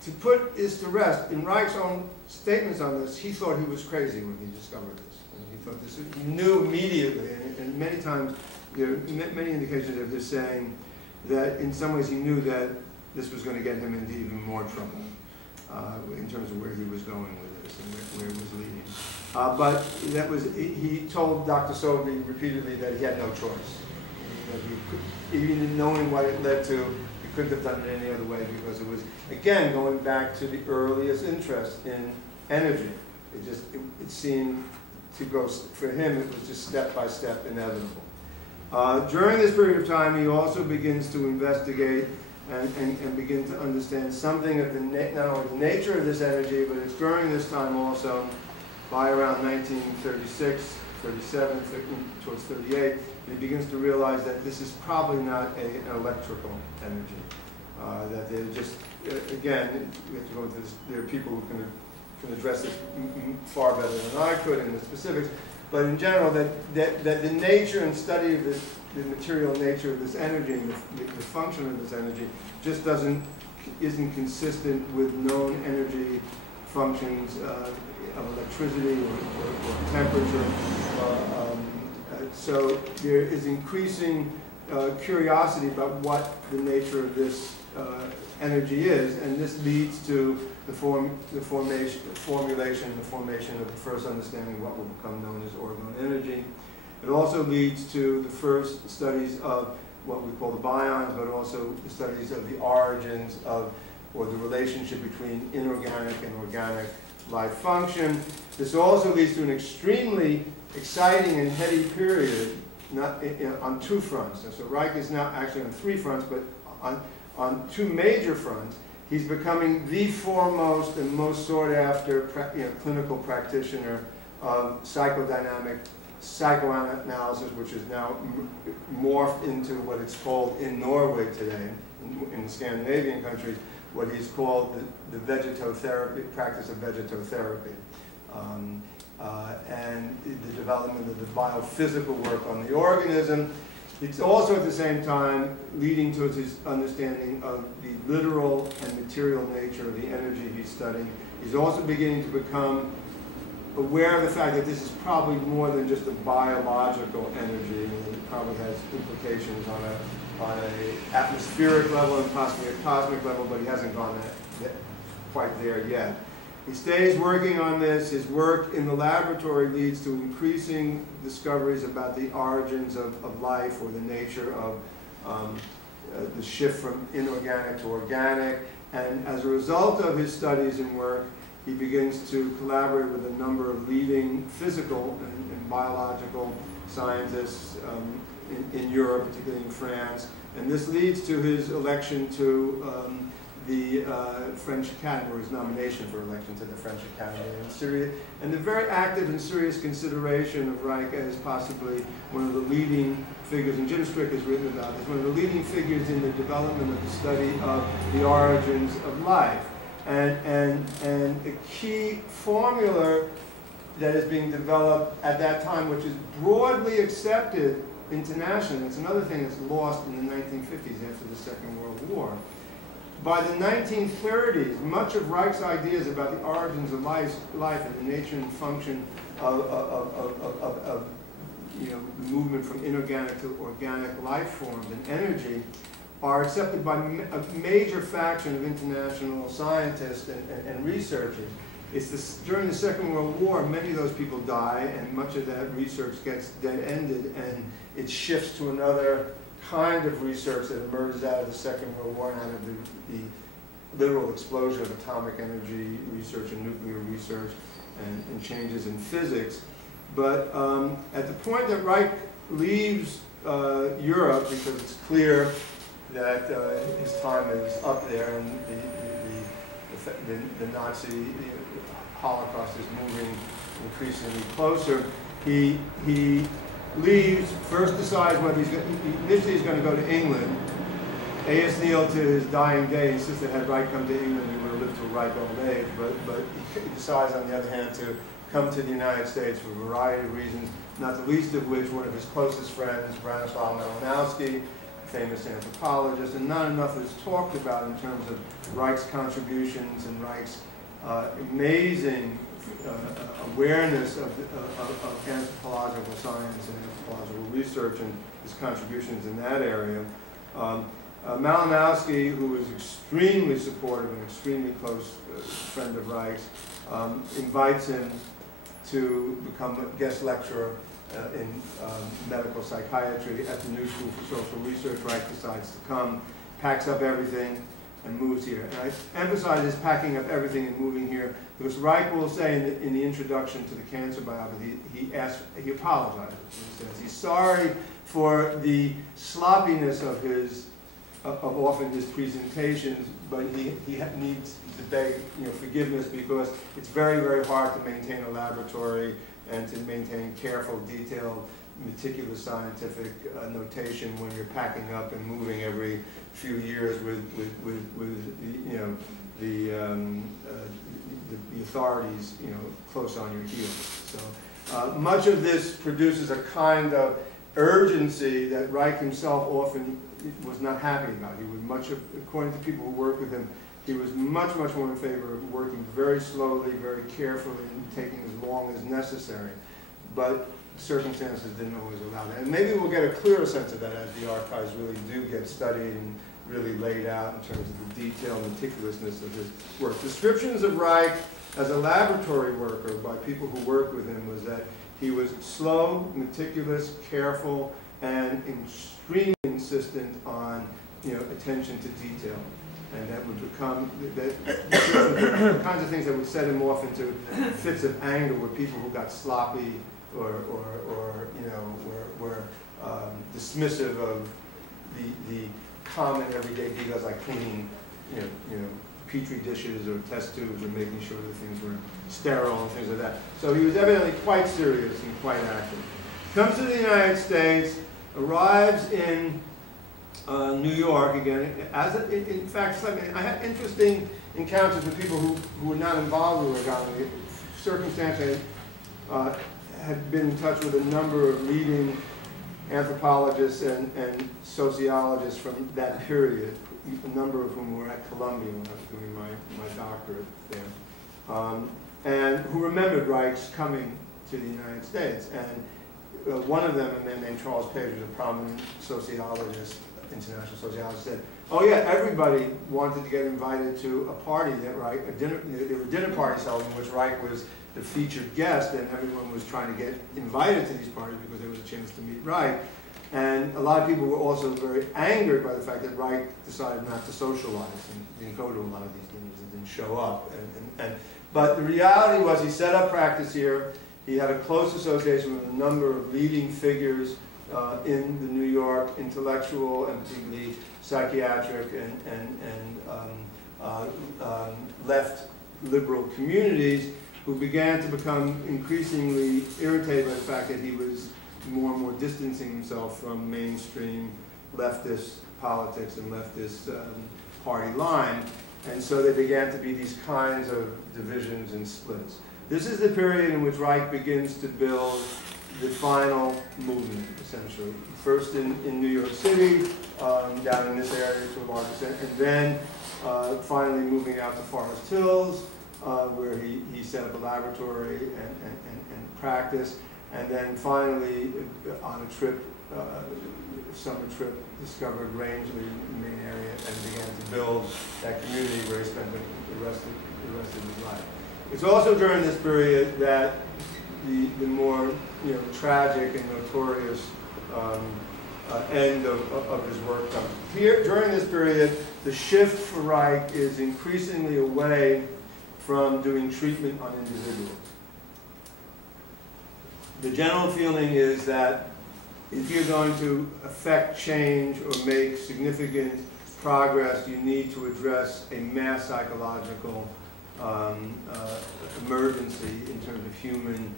to put this to rest, in Reich's own statements on this, he thought he was crazy when he discovered this. And he thought this, he knew immediately, and many times, there are many indications of his saying that in some ways he knew that this was going to get him into even more trouble in terms of where he was going with this and where it was leading. But that was, he told Dr. Sobey repeatedly that he had no choice. That he could, even knowing what it led to, he couldn't have done it any other way, because it was, again, going back to the earliest interest in energy. It seemed to go, for him, it was just step by step inevitable. During this period of time, he also begins to investigate and begin to understand something of not only the nature of this energy, but it's during this time also, by around 1936, 37, towards 38, he begins to realize that this is probably not an electrical energy. That they're just, again, we have to go into this, there are people who can address this far better than I could in the specifics, but in general, that the nature and study of this, the material nature of this energy and the function of this energy just isn't consistent with known energy functions of electricity or temperature. So there is increasing curiosity about what the nature of this energy is, and this leads to the formulation of the first understanding of what will become known as Orgone energy. It also leads to the first studies of what we call the bions, but also the studies of the origins of, or the relationship between inorganic and organic life function. This also leads to an extremely exciting and heady period on two fronts. And so Reich is now actually on three fronts, but on two major fronts. He's becoming the foremost and most sought after clinical practitioner of psychodynamic psychoanalysis, which is now morphed into what it's called in Norway today, in the Scandinavian countries, what he's called the vegetotherapy, practice of vegetotherapy. And the development of the biophysical work on the organism. It's also at the same time leading towards his understanding of the literal and material nature of the energy he's studying. He's also beginning to become aware of the fact that this is probably more than just a biological energy, and it probably has implications on a atmospheric level and possibly a cosmic level, but he hasn't gone quite there yet. He stays working on this. His work in the laboratory leads to increasing discoveries about the origins of life, or the nature of the shift from inorganic to organic. And as a result of his studies and work, he begins to collaborate with a number of leading physical and biological scientists in Europe, particularly in France. And this leads to his election to the French Academy, or his nomination for election to the French Academy in Syria, and the very active and serious consideration of Reich as possibly one of the leading figures, and Jim Strick has written about this, one of the leading figures in the development of the study of the origins of life. And a key formula that is being developed at that time, which is broadly accepted internationally. It's another thing that's lost in the 1950s after the Second World War. By the 1930s, much of Reich's ideas about the origins of life and the nature and function of movement from inorganic to organic life forms and energy are accepted by a major faction of international scientists and researchers. It's this, during the Second World War, many of those people die, and much of that research gets dead-ended, and it shifts to another kind of research that emerges out of the Second World War and out of the literal explosion of atomic energy research and nuclear research and changes in physics. But at the point that Reich leaves Europe, because it's clear that his time is up there and the Nazi Holocaust is moving increasingly closer, he leaves, first decides whether initially he's going to go to England. A.S. Neal, to his dying day, insists that had Reich come to England, he would have lived to a ripe old age, but he decides, on the other hand, to come to the United States for a variety of reasons, not the least of which one of his closest friends, Branislaw Malinowski, famous anthropologist, and not enough is talked about in terms of Reich's contributions and Reich's amazing awareness of anthropological science and anthropological research and his contributions in that area. Malinowski, who was extremely supportive and extremely close friend of Reich's, invites him to become a guest lecturer in medical psychiatry at the New School for Social Research. Reich decides to come, packs up everything, and moves here. And I emphasize his packing up everything and moving here because Reich will say in the introduction to the cancer biography, he apologizes. He says he's sorry for the sloppiness of often his presentations, but he needs to beg forgiveness because it's very, very hard to maintain a laboratory and to maintain careful, detailed, meticulous scientific notation when you're packing up and moving every few years with the authorities close on your heels. So much of this produces a kind of urgency that Reich himself often was not happy about. He would according to people who worked with him, he was much more in favor of working very slowly, very carefully, and taking as long as necessary. But circumstances didn't always allow that. And maybe we'll get a clearer sense of that as the archives really do get studied and really laid out in terms of the detail and meticulousness of his work. Descriptions of Reich as a laboratory worker by people who worked with him was that he was slow, meticulous, careful, and extremely insistent on, attention to detail. And that would become the kinds of things that would set him off into fits of anger with people who got sloppy or were dismissive of the common everyday details like cleaning, petri dishes or test tubes or making sure that things were sterile and things like that. So he was evidently quite serious and quite active. Comes to the United States, arrives in New York again. In fact, I had interesting encounters with people who were not involved with Orgone. Circumstantially, had been in touch with a number of leading anthropologists and sociologists from that period, a number of whom were at Columbia when I was doing my doctorate there, and who remembered Reich's coming to the United States. And one of them, a man named Charles Page, was a prominent sociologist, international sociologist, said, "Oh yeah, everybody wanted to get invited to a party that Reich, there were dinner parties held in which Reich was the featured guest, and everyone was trying to get invited to these parties because there was a chance to meet Reich." And a lot of people were also very angered by the fact that Reich decided not to socialize and didn't go to a lot of these dinners and didn't show up. But the reality was he set up practice here. He had a close association with a number of leading figures in the New York intellectual and particularly psychiatric and left liberal communities, who began to become increasingly irritated by the fact that he was more and more distancing himself from mainstream leftist politics and leftist party line. And so there began to be these kinds of divisions and splits. This is the period in which Reich begins to build the final movement, essentially. First in New York City, down in this area to a large extent, and then finally moving out to Forest Hills, where he set up a laboratory and practice, and then finally on a trip, summer trip, discovered Rangeley, the main area, and began to build that community where he spent the rest of his life. It's also during this period that the more tragic and notorious end of his work comes. Here, during this period, the shift for Reich is increasingly away from doing treatment on individuals. The general feeling is that if you're going to affect change or make significant progress, you need to address a mass psychological emergency in terms of human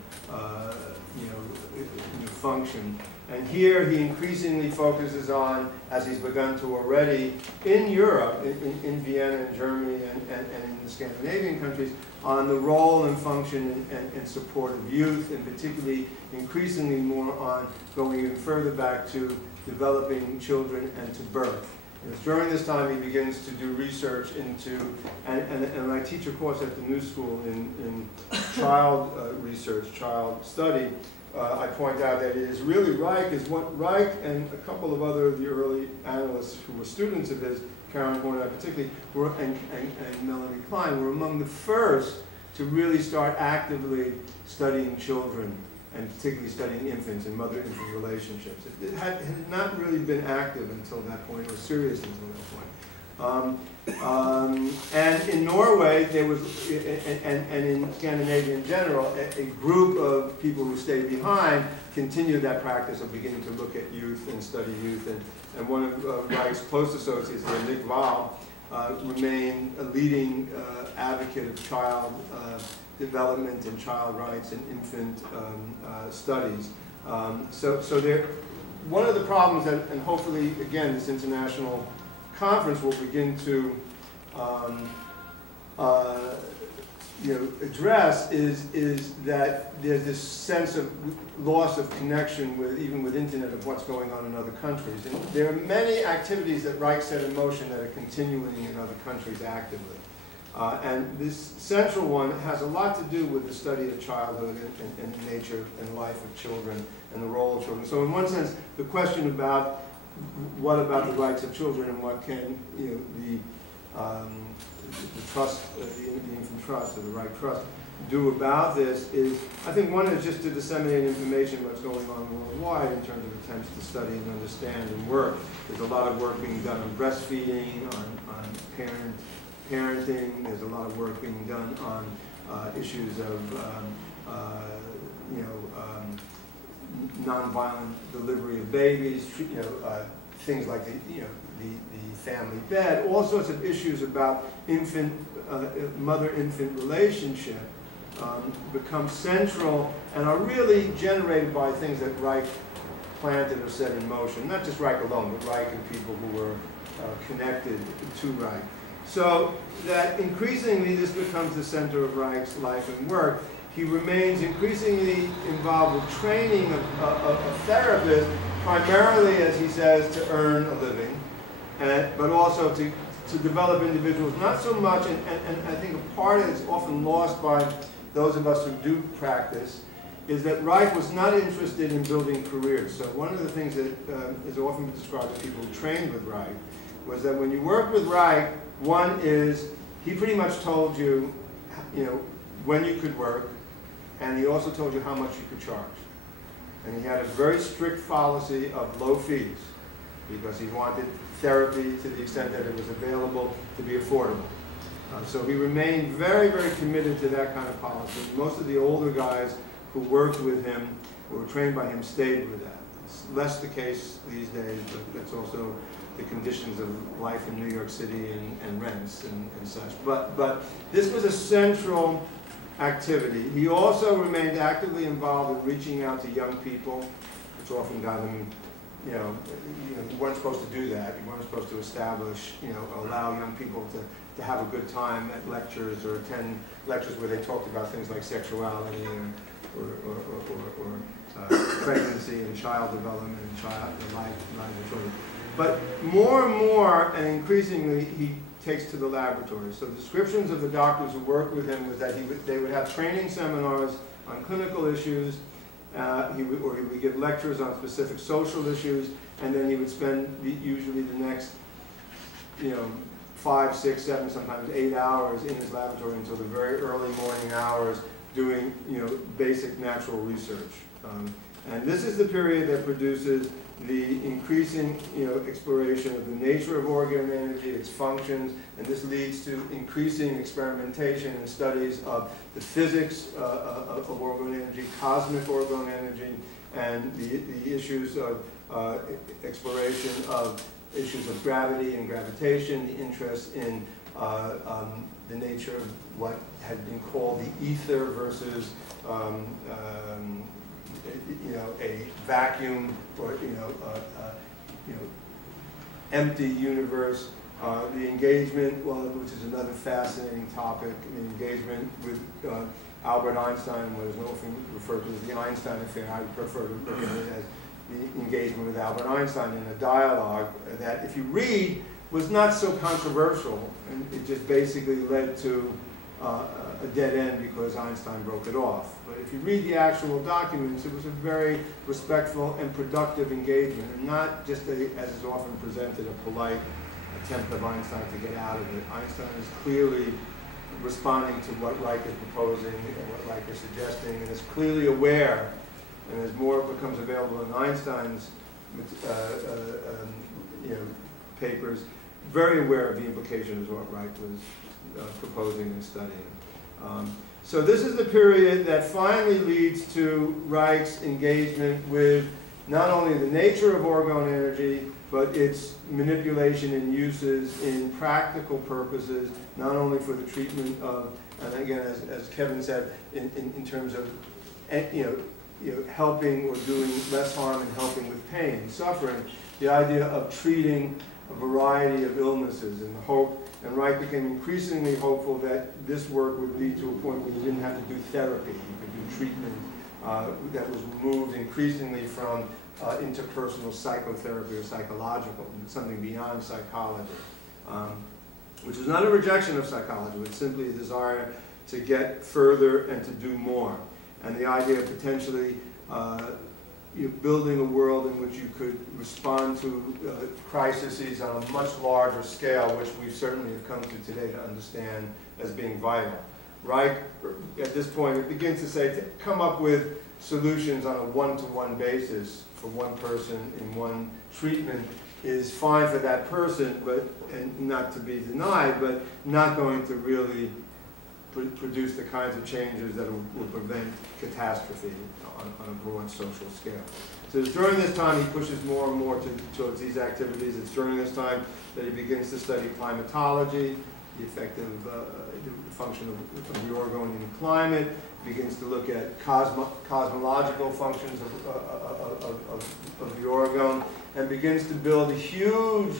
function. And here he increasingly focuses on, as he's begun to already in Europe, in Vienna and Germany and in the Scandinavian countries, on the role and function and support of youth, and particularly increasingly more on going even further back to developing children and to birth. And it's during this time he begins to do research into, and I teach a course at the New School in child research, child study. I point out that it is really Reich and a couple of other of the early analysts who were students of his, Karen Horner particularly, and Melanie Klein, were among the first to really start actively studying children, and particularly studying infants and mother-infant relationships. It had not really been active until that point, or serious until that point. And in Norway, there was, and in Scandinavia in general, a group of people who stayed behind continued that practice of beginning to look at youth and study youth. And one of Reich's close associates, Nick Wahl, remained a leading advocate of child development and child rights and infant studies. So there, one of the problems, and hopefully, again, this international address is that there's this sense of loss of connection with, even with internet, of what's going on in other countries. And there are many activities that Reich set in motion that are continuing in other countries actively. And this central one has a lot to do with the study of childhood and the nature and life of children and the role of children. So in one sense, the question about what about the rights of children and what can the trust, the infant trust or the Reich Trust do about this is, I think one is just to disseminate information what's going on worldwide in terms of attempts to study and understand and work. There's a lot of work being done on breastfeeding, on parenting. There's a lot of work being done on issues of nonviolent delivery of babies, things like the family bed, all sorts of issues about mother-infant relationship become central and are really generated by things that Reich planted or set in motion. Not just Reich alone, but Reich and people who were connected to Reich. So that increasingly this becomes the center of Reich's life and work. He remains increasingly involved with training of therapists, primarily, as he says, to earn a living, but also to develop individuals, not so much, and I think a part that's often lost by those of us who do practice, is that Reich was not interested in building careers. So one of the things that is often described to people who trained with Reich was that when you work with Reich, one is, he pretty much told you, when you could work, and he also told you how much you could charge. And he had a very strict policy of low fees, because he wanted therapy to the extent that it was available to be affordable. So he remained very, very committed to that kind of policy. Most of the older guys who worked with him, who were trained by him, stayed with that. It's less the case these days, but that's also the conditions of life in New York City and rents and such. But this was a central activity. He also remained actively involved in reaching out to young people, which often got him, you weren't supposed to do that. You weren't supposed to establish, allow young people to have a good time at lectures or attend lectures where they talked about things like sexuality or pregnancy and child development and the life of children. But more and more, and increasingly, he takes to the laboratory. So descriptions of the doctors who worked with him was that they would have training seminars on clinical issues, he would give lectures on specific social issues, and then he would spend usually the next 5, 6, 7, sometimes 8 hours in his laboratory until the very early morning hours doing basic natural research. And this is the period that produces the increasing exploration of the nature of orgone energy, its functions, and this leads to increasing experimentation and studies of the physics of orgone energy, cosmic orgone energy, and the issues of exploration of issues of gravity and gravitation, the interest in the nature of what had been called the ether versus a vacuum or empty universe. The engagement, which is another fascinating topic, the engagement with Albert Einstein, what is often referred to as the Einstein affair. I would prefer to refer to it as the engagement with Albert Einstein in a dialogue that, if you read, was not so controversial, and it just basically led to a dead end because Einstein broke it off. But if you read the actual documents, it was a very respectful and productive engagement, and not just as is often presented, a polite attempt of Einstein to get out of it. Einstein is clearly responding to what Reich is proposing and what Reich is suggesting, and is clearly aware, and as more becomes available in Einstein's papers, very aware of the implications of what Reich was proposing and studying. So this is the period that finally leads to Reich's engagement with not only the nature of orgone energy, but its manipulation and uses in practical purposes, not only for the treatment of, and again, as Kevin said, in terms of helping or doing less harm and helping with pain and suffering, the idea of treating a variety of illnesses in the hope And Reich became increasingly hopeful that this work would lead to a point where you didn't have to do therapy, you could do treatment that was moved increasingly from interpersonal psychotherapy or psychological, something beyond psychology, which is not a rejection of psychology, but simply a desire to get further and to do more. And the idea of potentially building a world in which you could respond to crises on a much larger scale, which we certainly have come to today to understand as being vital. Reich, at this point, begins to say, to come up with solutions on a one-to-one basis for one person in one treatment is fine for that person, and not to be denied, but not going to really produce the kinds of changes that will prevent catastrophe on a broad social scale. So it's during this time he pushes more and more towards these activities. It's during this time that he begins to study climatology, the effect of the function of the Orgonian climate, begins to look at cosmological functions of the Orgone, and begins to build a huge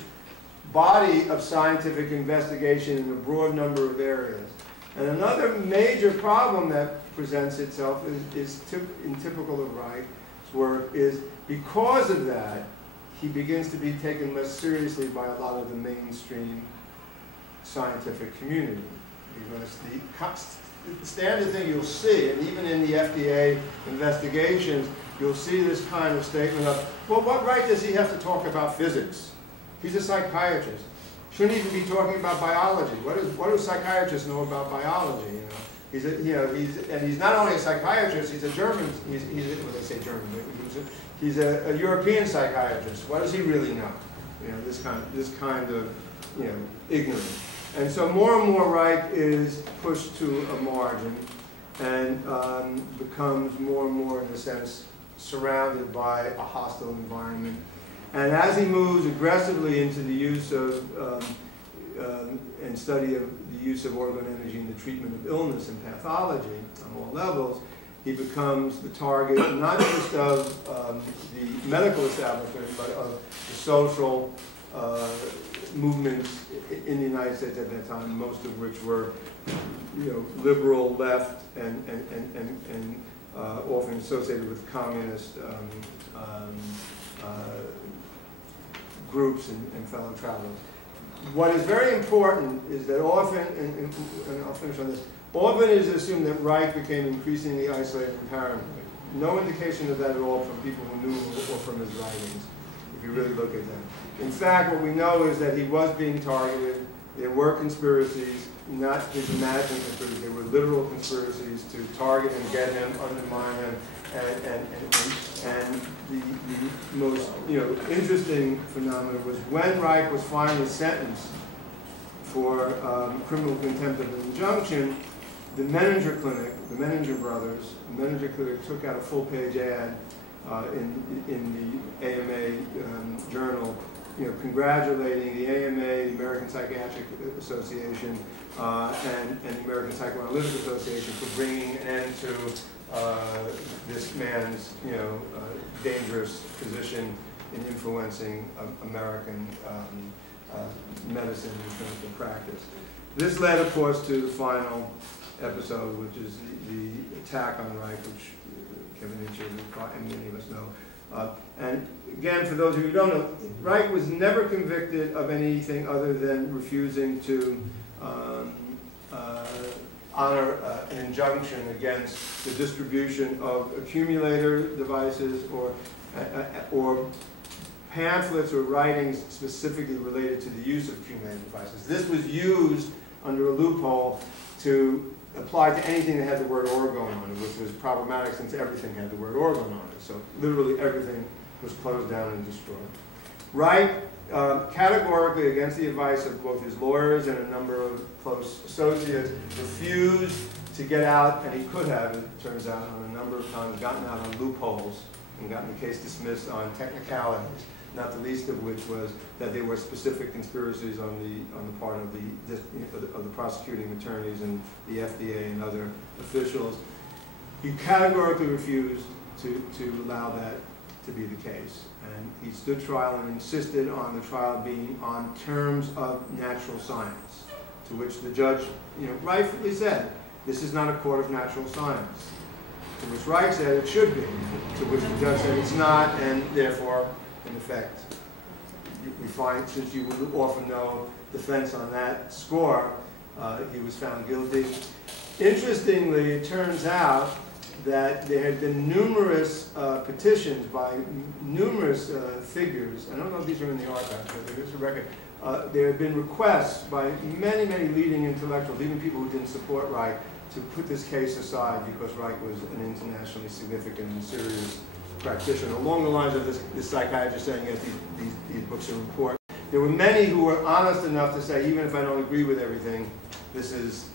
body of scientific investigation in a broad number of areas. And another major problem that presents itself in typical of Reich's work is because of that, he begins to be taken less seriously by a lot of the mainstream scientific community. Because the standard thing you'll see, and even in the FDA investigations, you'll see this kind of statement of, well, what right does he have to talk about physics? He's a psychiatrist. Shouldn't even be talking about biology. What do psychiatrists know about biology? He's not only a psychiatrist. He's a German. Well, they say German. He's a European psychiatrist. What does he really know? This kind of ignorance. And so more and more Reich is pushed to a margin and becomes more and more, in a sense, surrounded by a hostile environment. And as he moves aggressively into the use of and study of the use of orgone energy in the treatment of illness and pathology on all levels, he becomes the target not just of the medical establishment, but of the social movements in the United States at that time, most of which were, liberal left and often associated with communist groups and fellow travelers. What is very important is that often, and I'll finish on this, often it is assumed that Reich became increasingly isolated and paranoid. No indication of that at all from people who knew him or from his writings, if you really look at them. In fact, what we know is that he was being targeted. There were conspiracies, not his imagined conspiracies. There were literal conspiracies to target him, get him, undermine him, and the most interesting phenomenon was when Reich was finally sentenced for criminal contempt of an injunction. The Menninger Clinic, the Menninger brothers, the Menninger Clinic took out a full-page ad in the AMA journal, congratulating the AMA, the American Psychiatric Association, and the American Psychoanalytic Association for bringing an end to this man's, dangerous position in influencing American medicine and clinical practice. This led, of course, to the final episode, which is the attack on Reich, which Kevin and many of us know. And again, for those of you who don't know, Reich was never convicted of anything other than refusing to honor an injunction against the distribution of accumulator devices or pamphlets or writings specifically related to the use of accumulator devices. This was used under a loophole to apply to anything that had the word orgone on it, which was problematic since everything had the word orgone on it. So literally everything was closed down and destroyed. Reich, categorically against the advice of both his lawyers and a number of close associates, refused to get out, and he could have, it turns out, on a number of times, gotten out on loopholes and gotten the case dismissed on technicalities, not the least of which was that there were specific conspiracies on the part of the prosecuting attorneys and the FDA and other officials. He categorically refused to allow that to be the case. And he stood trial and insisted on the trial being on terms of natural science. to which the judge, rightfully said, this is not a court of natural science. To which Reich said it should be, to which the judge said it's not, and therefore, in effect, we find, since you would often know defense on that score, he was found guilty. Interestingly, it turns out that there had been numerous petitions by numerous figures. I don't know if these are in the archives, but there is a record. There had been requests by many, many leading intellectuals, even people who didn't support Reich, to put this case aside because Reich was an internationally significant and serious practitioner. Along the lines of this psychiatrist saying, yes, these books are important. There were many who were honest enough to say, even if I don't agree with everything, this is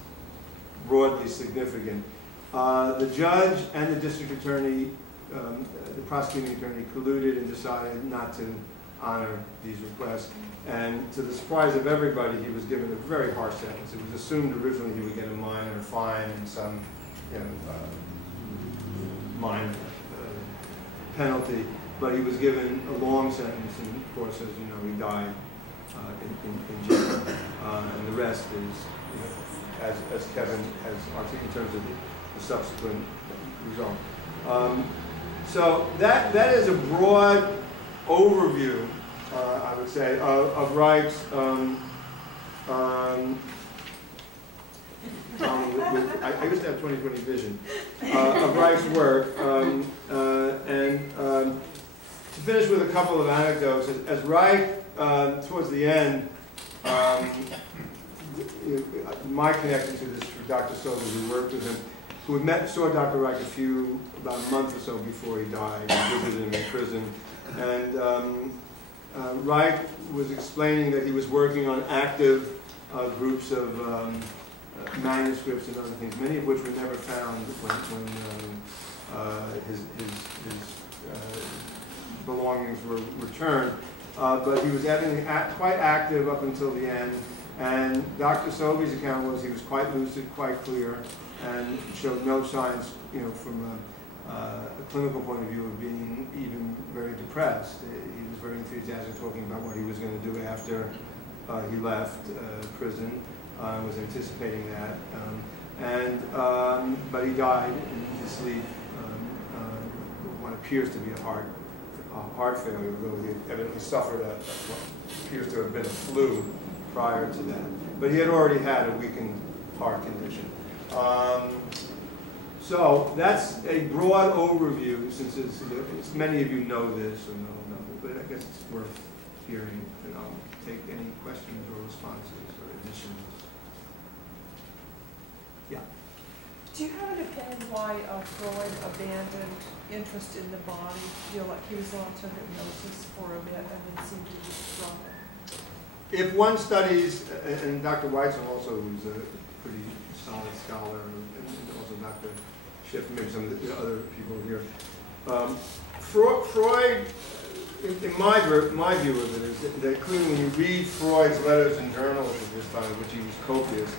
broadly significant. The judge and the district attorney, the prosecuting attorney, colluded and decided not to honor these requests. And to the surprise of everybody, he was given a very harsh sentence. It was assumed originally he would get a minor fine and some minor penalty, but he was given a long sentence, and of course, as you know, he died in jail. And the rest is, as Kevin has articulated in terms of the subsequent result. So that is a broad overview, I would say, of Reich's I used to have 20/20 vision of Reich's work. To finish with a couple of anecdotes, as Reich, towards the end, my connection to this for Dr. Sobel, who worked with him, who had saw Dr. Reich about a month or so before he died, and visited him in prison. And Reich was explaining that he was working on active groups of manuscripts and other things, many of which were never found when his belongings were returned. But he was quite active up until the end. And Dr. Sobey's account was he was quite lucid, quite clear, and showed no signs, from a clinical point of view, of being even very depressed. He was very enthusiastic, talking about what he was going to do after he left prison. Was anticipating that, but he died in his sleep. What appears to be a heart failure, although he evidently suffered what appears to have been a flu prior to that. But he had already had a weakened heart condition. So that's a broad overview, since many of you know this or know, but I guess it's worth hearing, and I'll take any questions or responses or additions. Yeah. Do you have an opinion why Freud abandoned interest in the body? Feel like he was on to hypnosis for a bit and then seemed to be struggling? If one studies, and Dr. Weitzel also, who's a pretty solid scholar, and also Dr. Schiff, maybe some of the other people here, Freud, in my view of it, is that clearly when you read Freud's letters and journals at this time, which he was copious,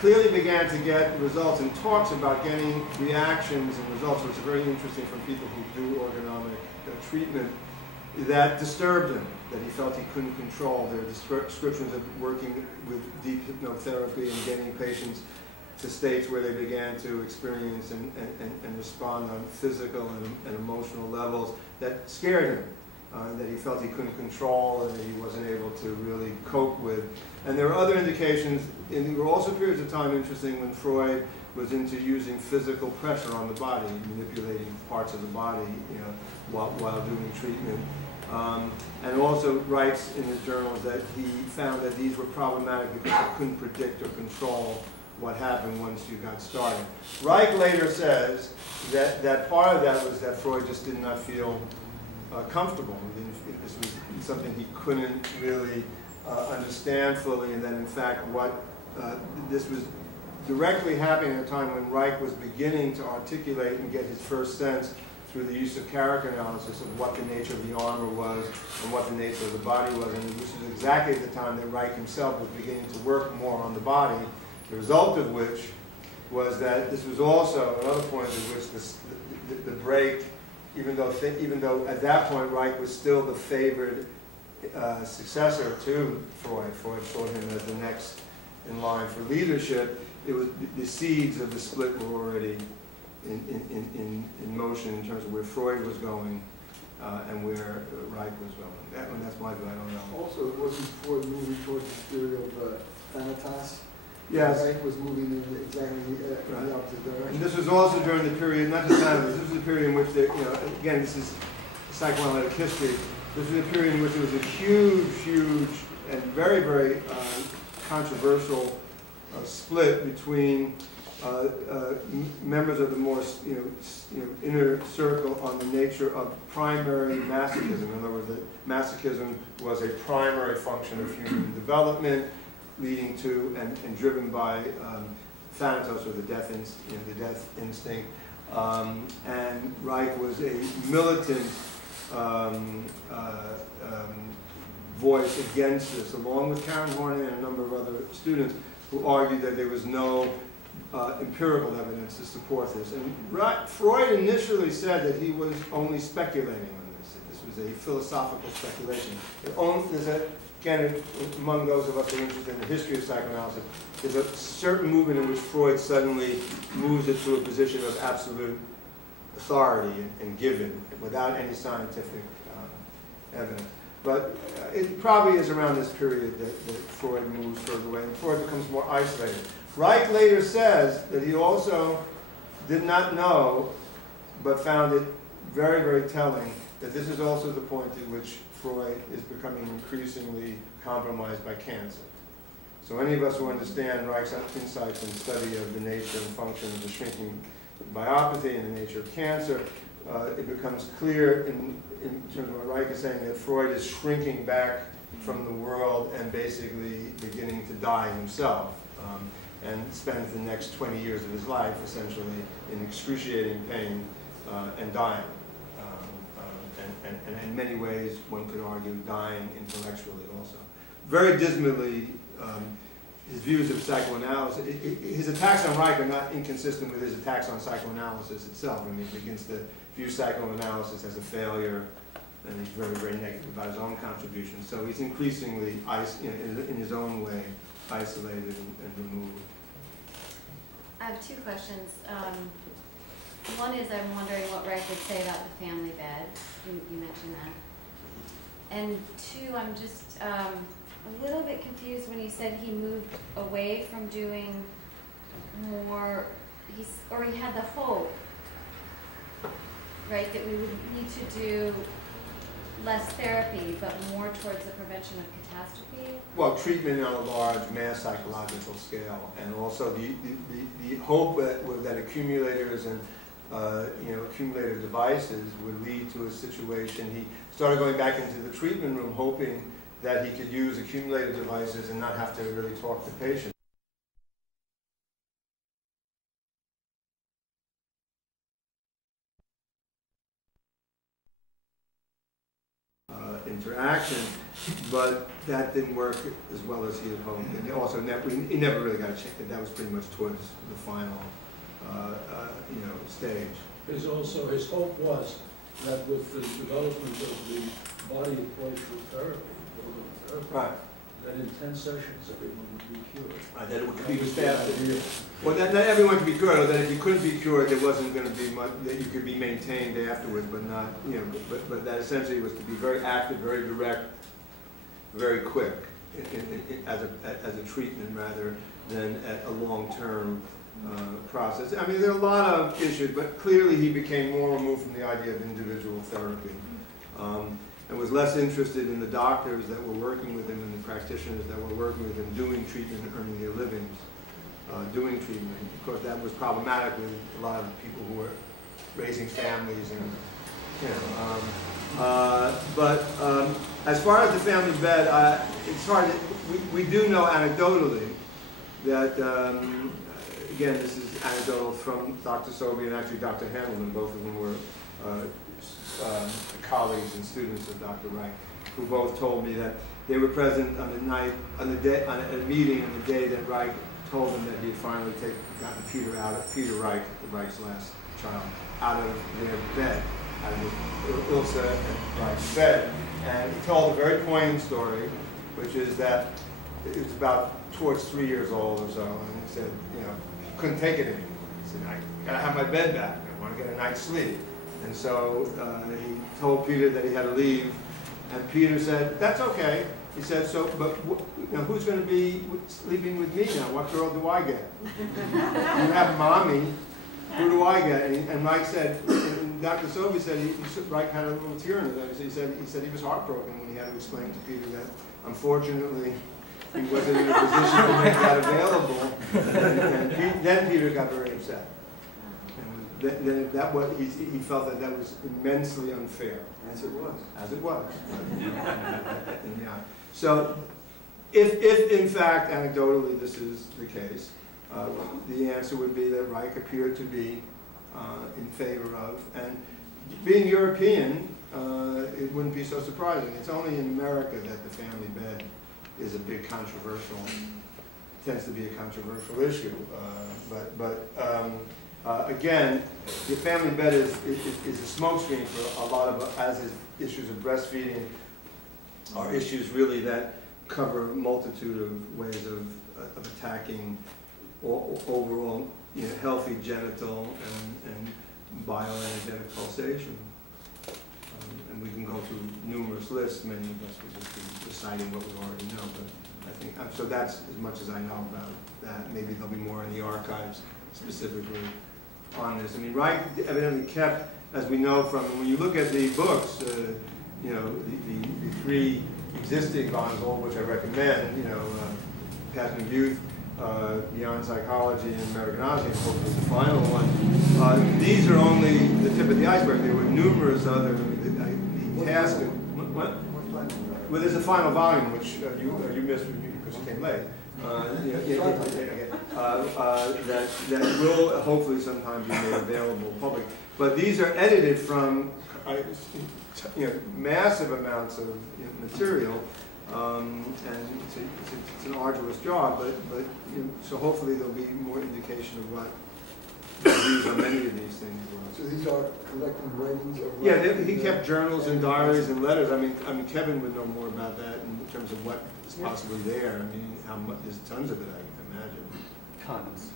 clearly began to get results and talks about getting reactions and results, which are very interesting from people who do orgonomic treatment, that disturbed him, that he felt he couldn't control. There are descriptions of working with deep hypnotherapy and getting patients to states where they began to experience and respond on physical and emotional levels that scared him. That he felt he couldn't control and that he wasn't able to really cope with. And there are other indications, and there were also periods of time, interesting, when Freud was into using physical pressure on the body, manipulating parts of the body, while doing treatment. And also writes in his journals that he found that these were problematic because he couldn't predict or control what happened once you got started. Reich later says that part of that was that Freud just did not feel comfortable. This was something he couldn't really understand fully, and that in fact this was directly happening at a time when Reich was beginning to articulate and get his first sense through the use of character analysis of what the nature of the armor was and what the nature of the body was. And this was exactly the time that Reich himself was beginning to work more on the body, the result of which was that this was also another point at which the break, even though at that point Reich was still the favored successor to Freud. Freud saw him as the next in line for leadership. It was the seeds of the split were already in motion in terms of where Freud was going and where Reich was going. That's my view. I don't know. Also, it wasn't Freud moving towards the theory of thanatos. Yes. Reich was moving in exactly the opposite direction. And this was also during the period, not just thanatos, this was the period in which, again, this is psychoanalytic history. This was a period in which there was a huge and very, very controversial split between members of the more inner circle on the nature of primary masochism. In other words, that masochism was a primary function of human development, leading to and driven by thanatos, or the death instinct. And Reich was a militant voice against this, along with Karen Horney and a number of other students who argued that there was no empirical evidence to support this. And Freud initially said that he was only speculating on this. This was a philosophical speculation. Again, among those of us who are interested in the history of psychoanalysis, there's a certain movement in which Freud suddenly moves it to a position of absolute authority and given, without any scientific evidence. But it probably is around this period that Freud moves further away, and Freud becomes more isolated. Reich later says that he also did not know, but found it very, very telling, that this is also the point at which Freud is becoming increasingly compromised by cancer. So any of us who understand Reich's insights and study of the nature and function of the shrinking myopathy and the nature of cancer, it becomes clear in terms of what Reich is saying that Freud is shrinking back from the world and basically beginning to die himself, and spends the next 20 years of his life essentially in excruciating pain and dying. And in many ways, one could argue, dying intellectually also. Very dismally, his views of psychoanalysis, his attacks on Reich are not inconsistent with his attacks on psychoanalysis itself. I mean, he begins to view psychoanalysis as a failure, and he's very, very negative about his own contribution. So he's increasingly, in his own way, isolated and removed. I have two questions. One is I'm wondering what Reich would say about the family bed. You mentioned that. And two, I'm just a little bit confused when you said he moved away from doing more, or he had the hope, right, that we would need to do less therapy, but more towards the prevention of catastrophe? Well, treatment on a large mass psychological scale, and also the hope that accumulators and accumulator devices would lead to a situation. He started going back into the treatment room hoping that he could use accumulator devices and not have to really talk to patients. Interaction, but that didn't work as well as he had hoped, and also he never really got a chance. That was pretty much towards the final stage. His hope was that with the development of the body approach therapy, right, that in 10 sessions everyone would be cured. Right, that it could be faster. Well, that not everyone could be cured, or that if you couldn't be cured, there wasn't going to be much that you could be maintained afterwards, but not, but that essentially was to be very active, very direct, very quick as a treatment rather than a long-term process. I mean, there are a lot of issues, but clearly he became more removed from the idea of individual therapy, and was less interested in the doctors that were working with him and the practitioners that were working with him doing treatment and earning their livings doing treatment. Of course, that was problematic with a lot of people who were raising families and, but as far as the family bed, it's hard. We do know anecdotally that, again, this is anecdotal from Dr. Sobey and actually Dr. Hamilton, both of them were colleagues and students of Dr. Reich, who both told me that they were present on the night, at a meeting on the day that Reich told them that he had finally gotten Peter Reich, Reich's last child, out of their bed, out of Ilsa and Reich's bed. And he told a very poignant story, which is that it was about towards 3 years old or so, and he said, you know, he couldn't take it anymore. He said, I gotta have my bed back. I want to get a night's sleep. And so he told Peter that he had to leave, and Peter said, that's okay. He said, so, but you know, who's going to be sleeping with me now? What girl do I get? You have mommy. Who do I get? And Reich said, and Dr. Sobey said, Reich had a little tear in his eye. He said he was heartbroken when he had to explain to Peter that, unfortunately, he wasn't in a position to make that available. And then Peter got very upset. Then he felt that that was immensely unfair. As it was. As it was. Yeah. So, if in fact, anecdotally, this is the case, the answer would be that Reich appeared to be in favor of, and being European, it wouldn't be so surprising. It's only in America that the family bed is a big controversial, tends to be a controversial issue. Again, the family bed is a smokescreen for a lot of, as is issues of breastfeeding, are issues really that cover a multitude of ways of attacking overall, you know, healthy genital and bioenergetic pulsation. And we can go through numerous lists. Many of us will just be reciting what we already know. But I think so. That's as much as I know about that. Maybe there'll be more in the archives specifically on this. I mean, Reich evidently kept, as we know from when you look at the books, you know, the three existing volumes, all of which I recommend. You know, Passion of Youth, Beyond Psychology, and Americanology, and hopefully the final one. These are only the tip of the iceberg. There were numerous other tasks. What? Well, there's a final volume which you missed because you came late. That will hopefully sometime be made available public. But these are edited from massive amounts of material, and it's an arduous job. But so hopefully there'll be more indication of what the views on many of these things were. So these are collected writings? Yeah, he kept journals and diaries and letters. I mean, Kevin would know more about that in terms of what is possibly there. I mean, how much, there's tons of it, I can imagine. Tons.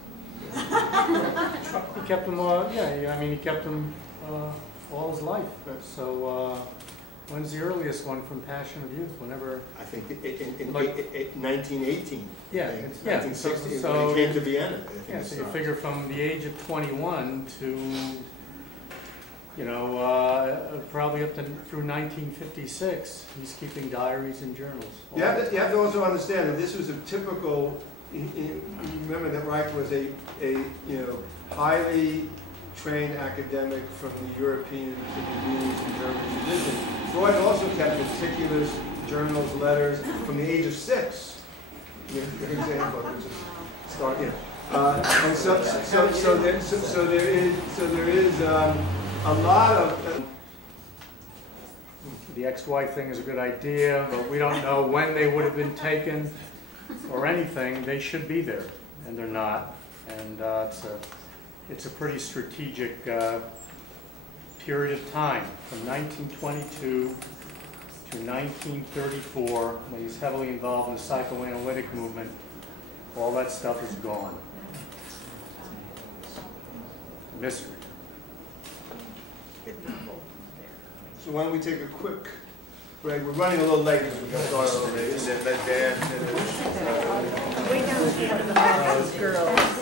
He kept them, yeah, I mean, he kept them all his life. So, when's the earliest one from Passion of Youth? Whenever? I think in 1918. Yeah, yeah. 1960, So when he came to Vienna. Yeah, so you figure from the age of 21 to, you know, probably up to through 1956, he's keeping diaries and journals. You have to also understand that this was a typical. Remember that Reich was a highly trained academic from the European to the Viennese and German tradition. Freud also kept meticulous journals, letters from the age of 6. For example, which is start. And so there is a lot of. The ex-wife thing is a good idea, but we don't know when they would have been taken or anything. They should be there, and they're not. And it's a pretty strategic period of time, from 1922 to 1934, when he's heavily involved in the psychoanalytic movement. All that stuff is gone. Mystery. So why don't we take a quick break? We're running a little late because we're going to start a little late, and then dance, and then We know the girls.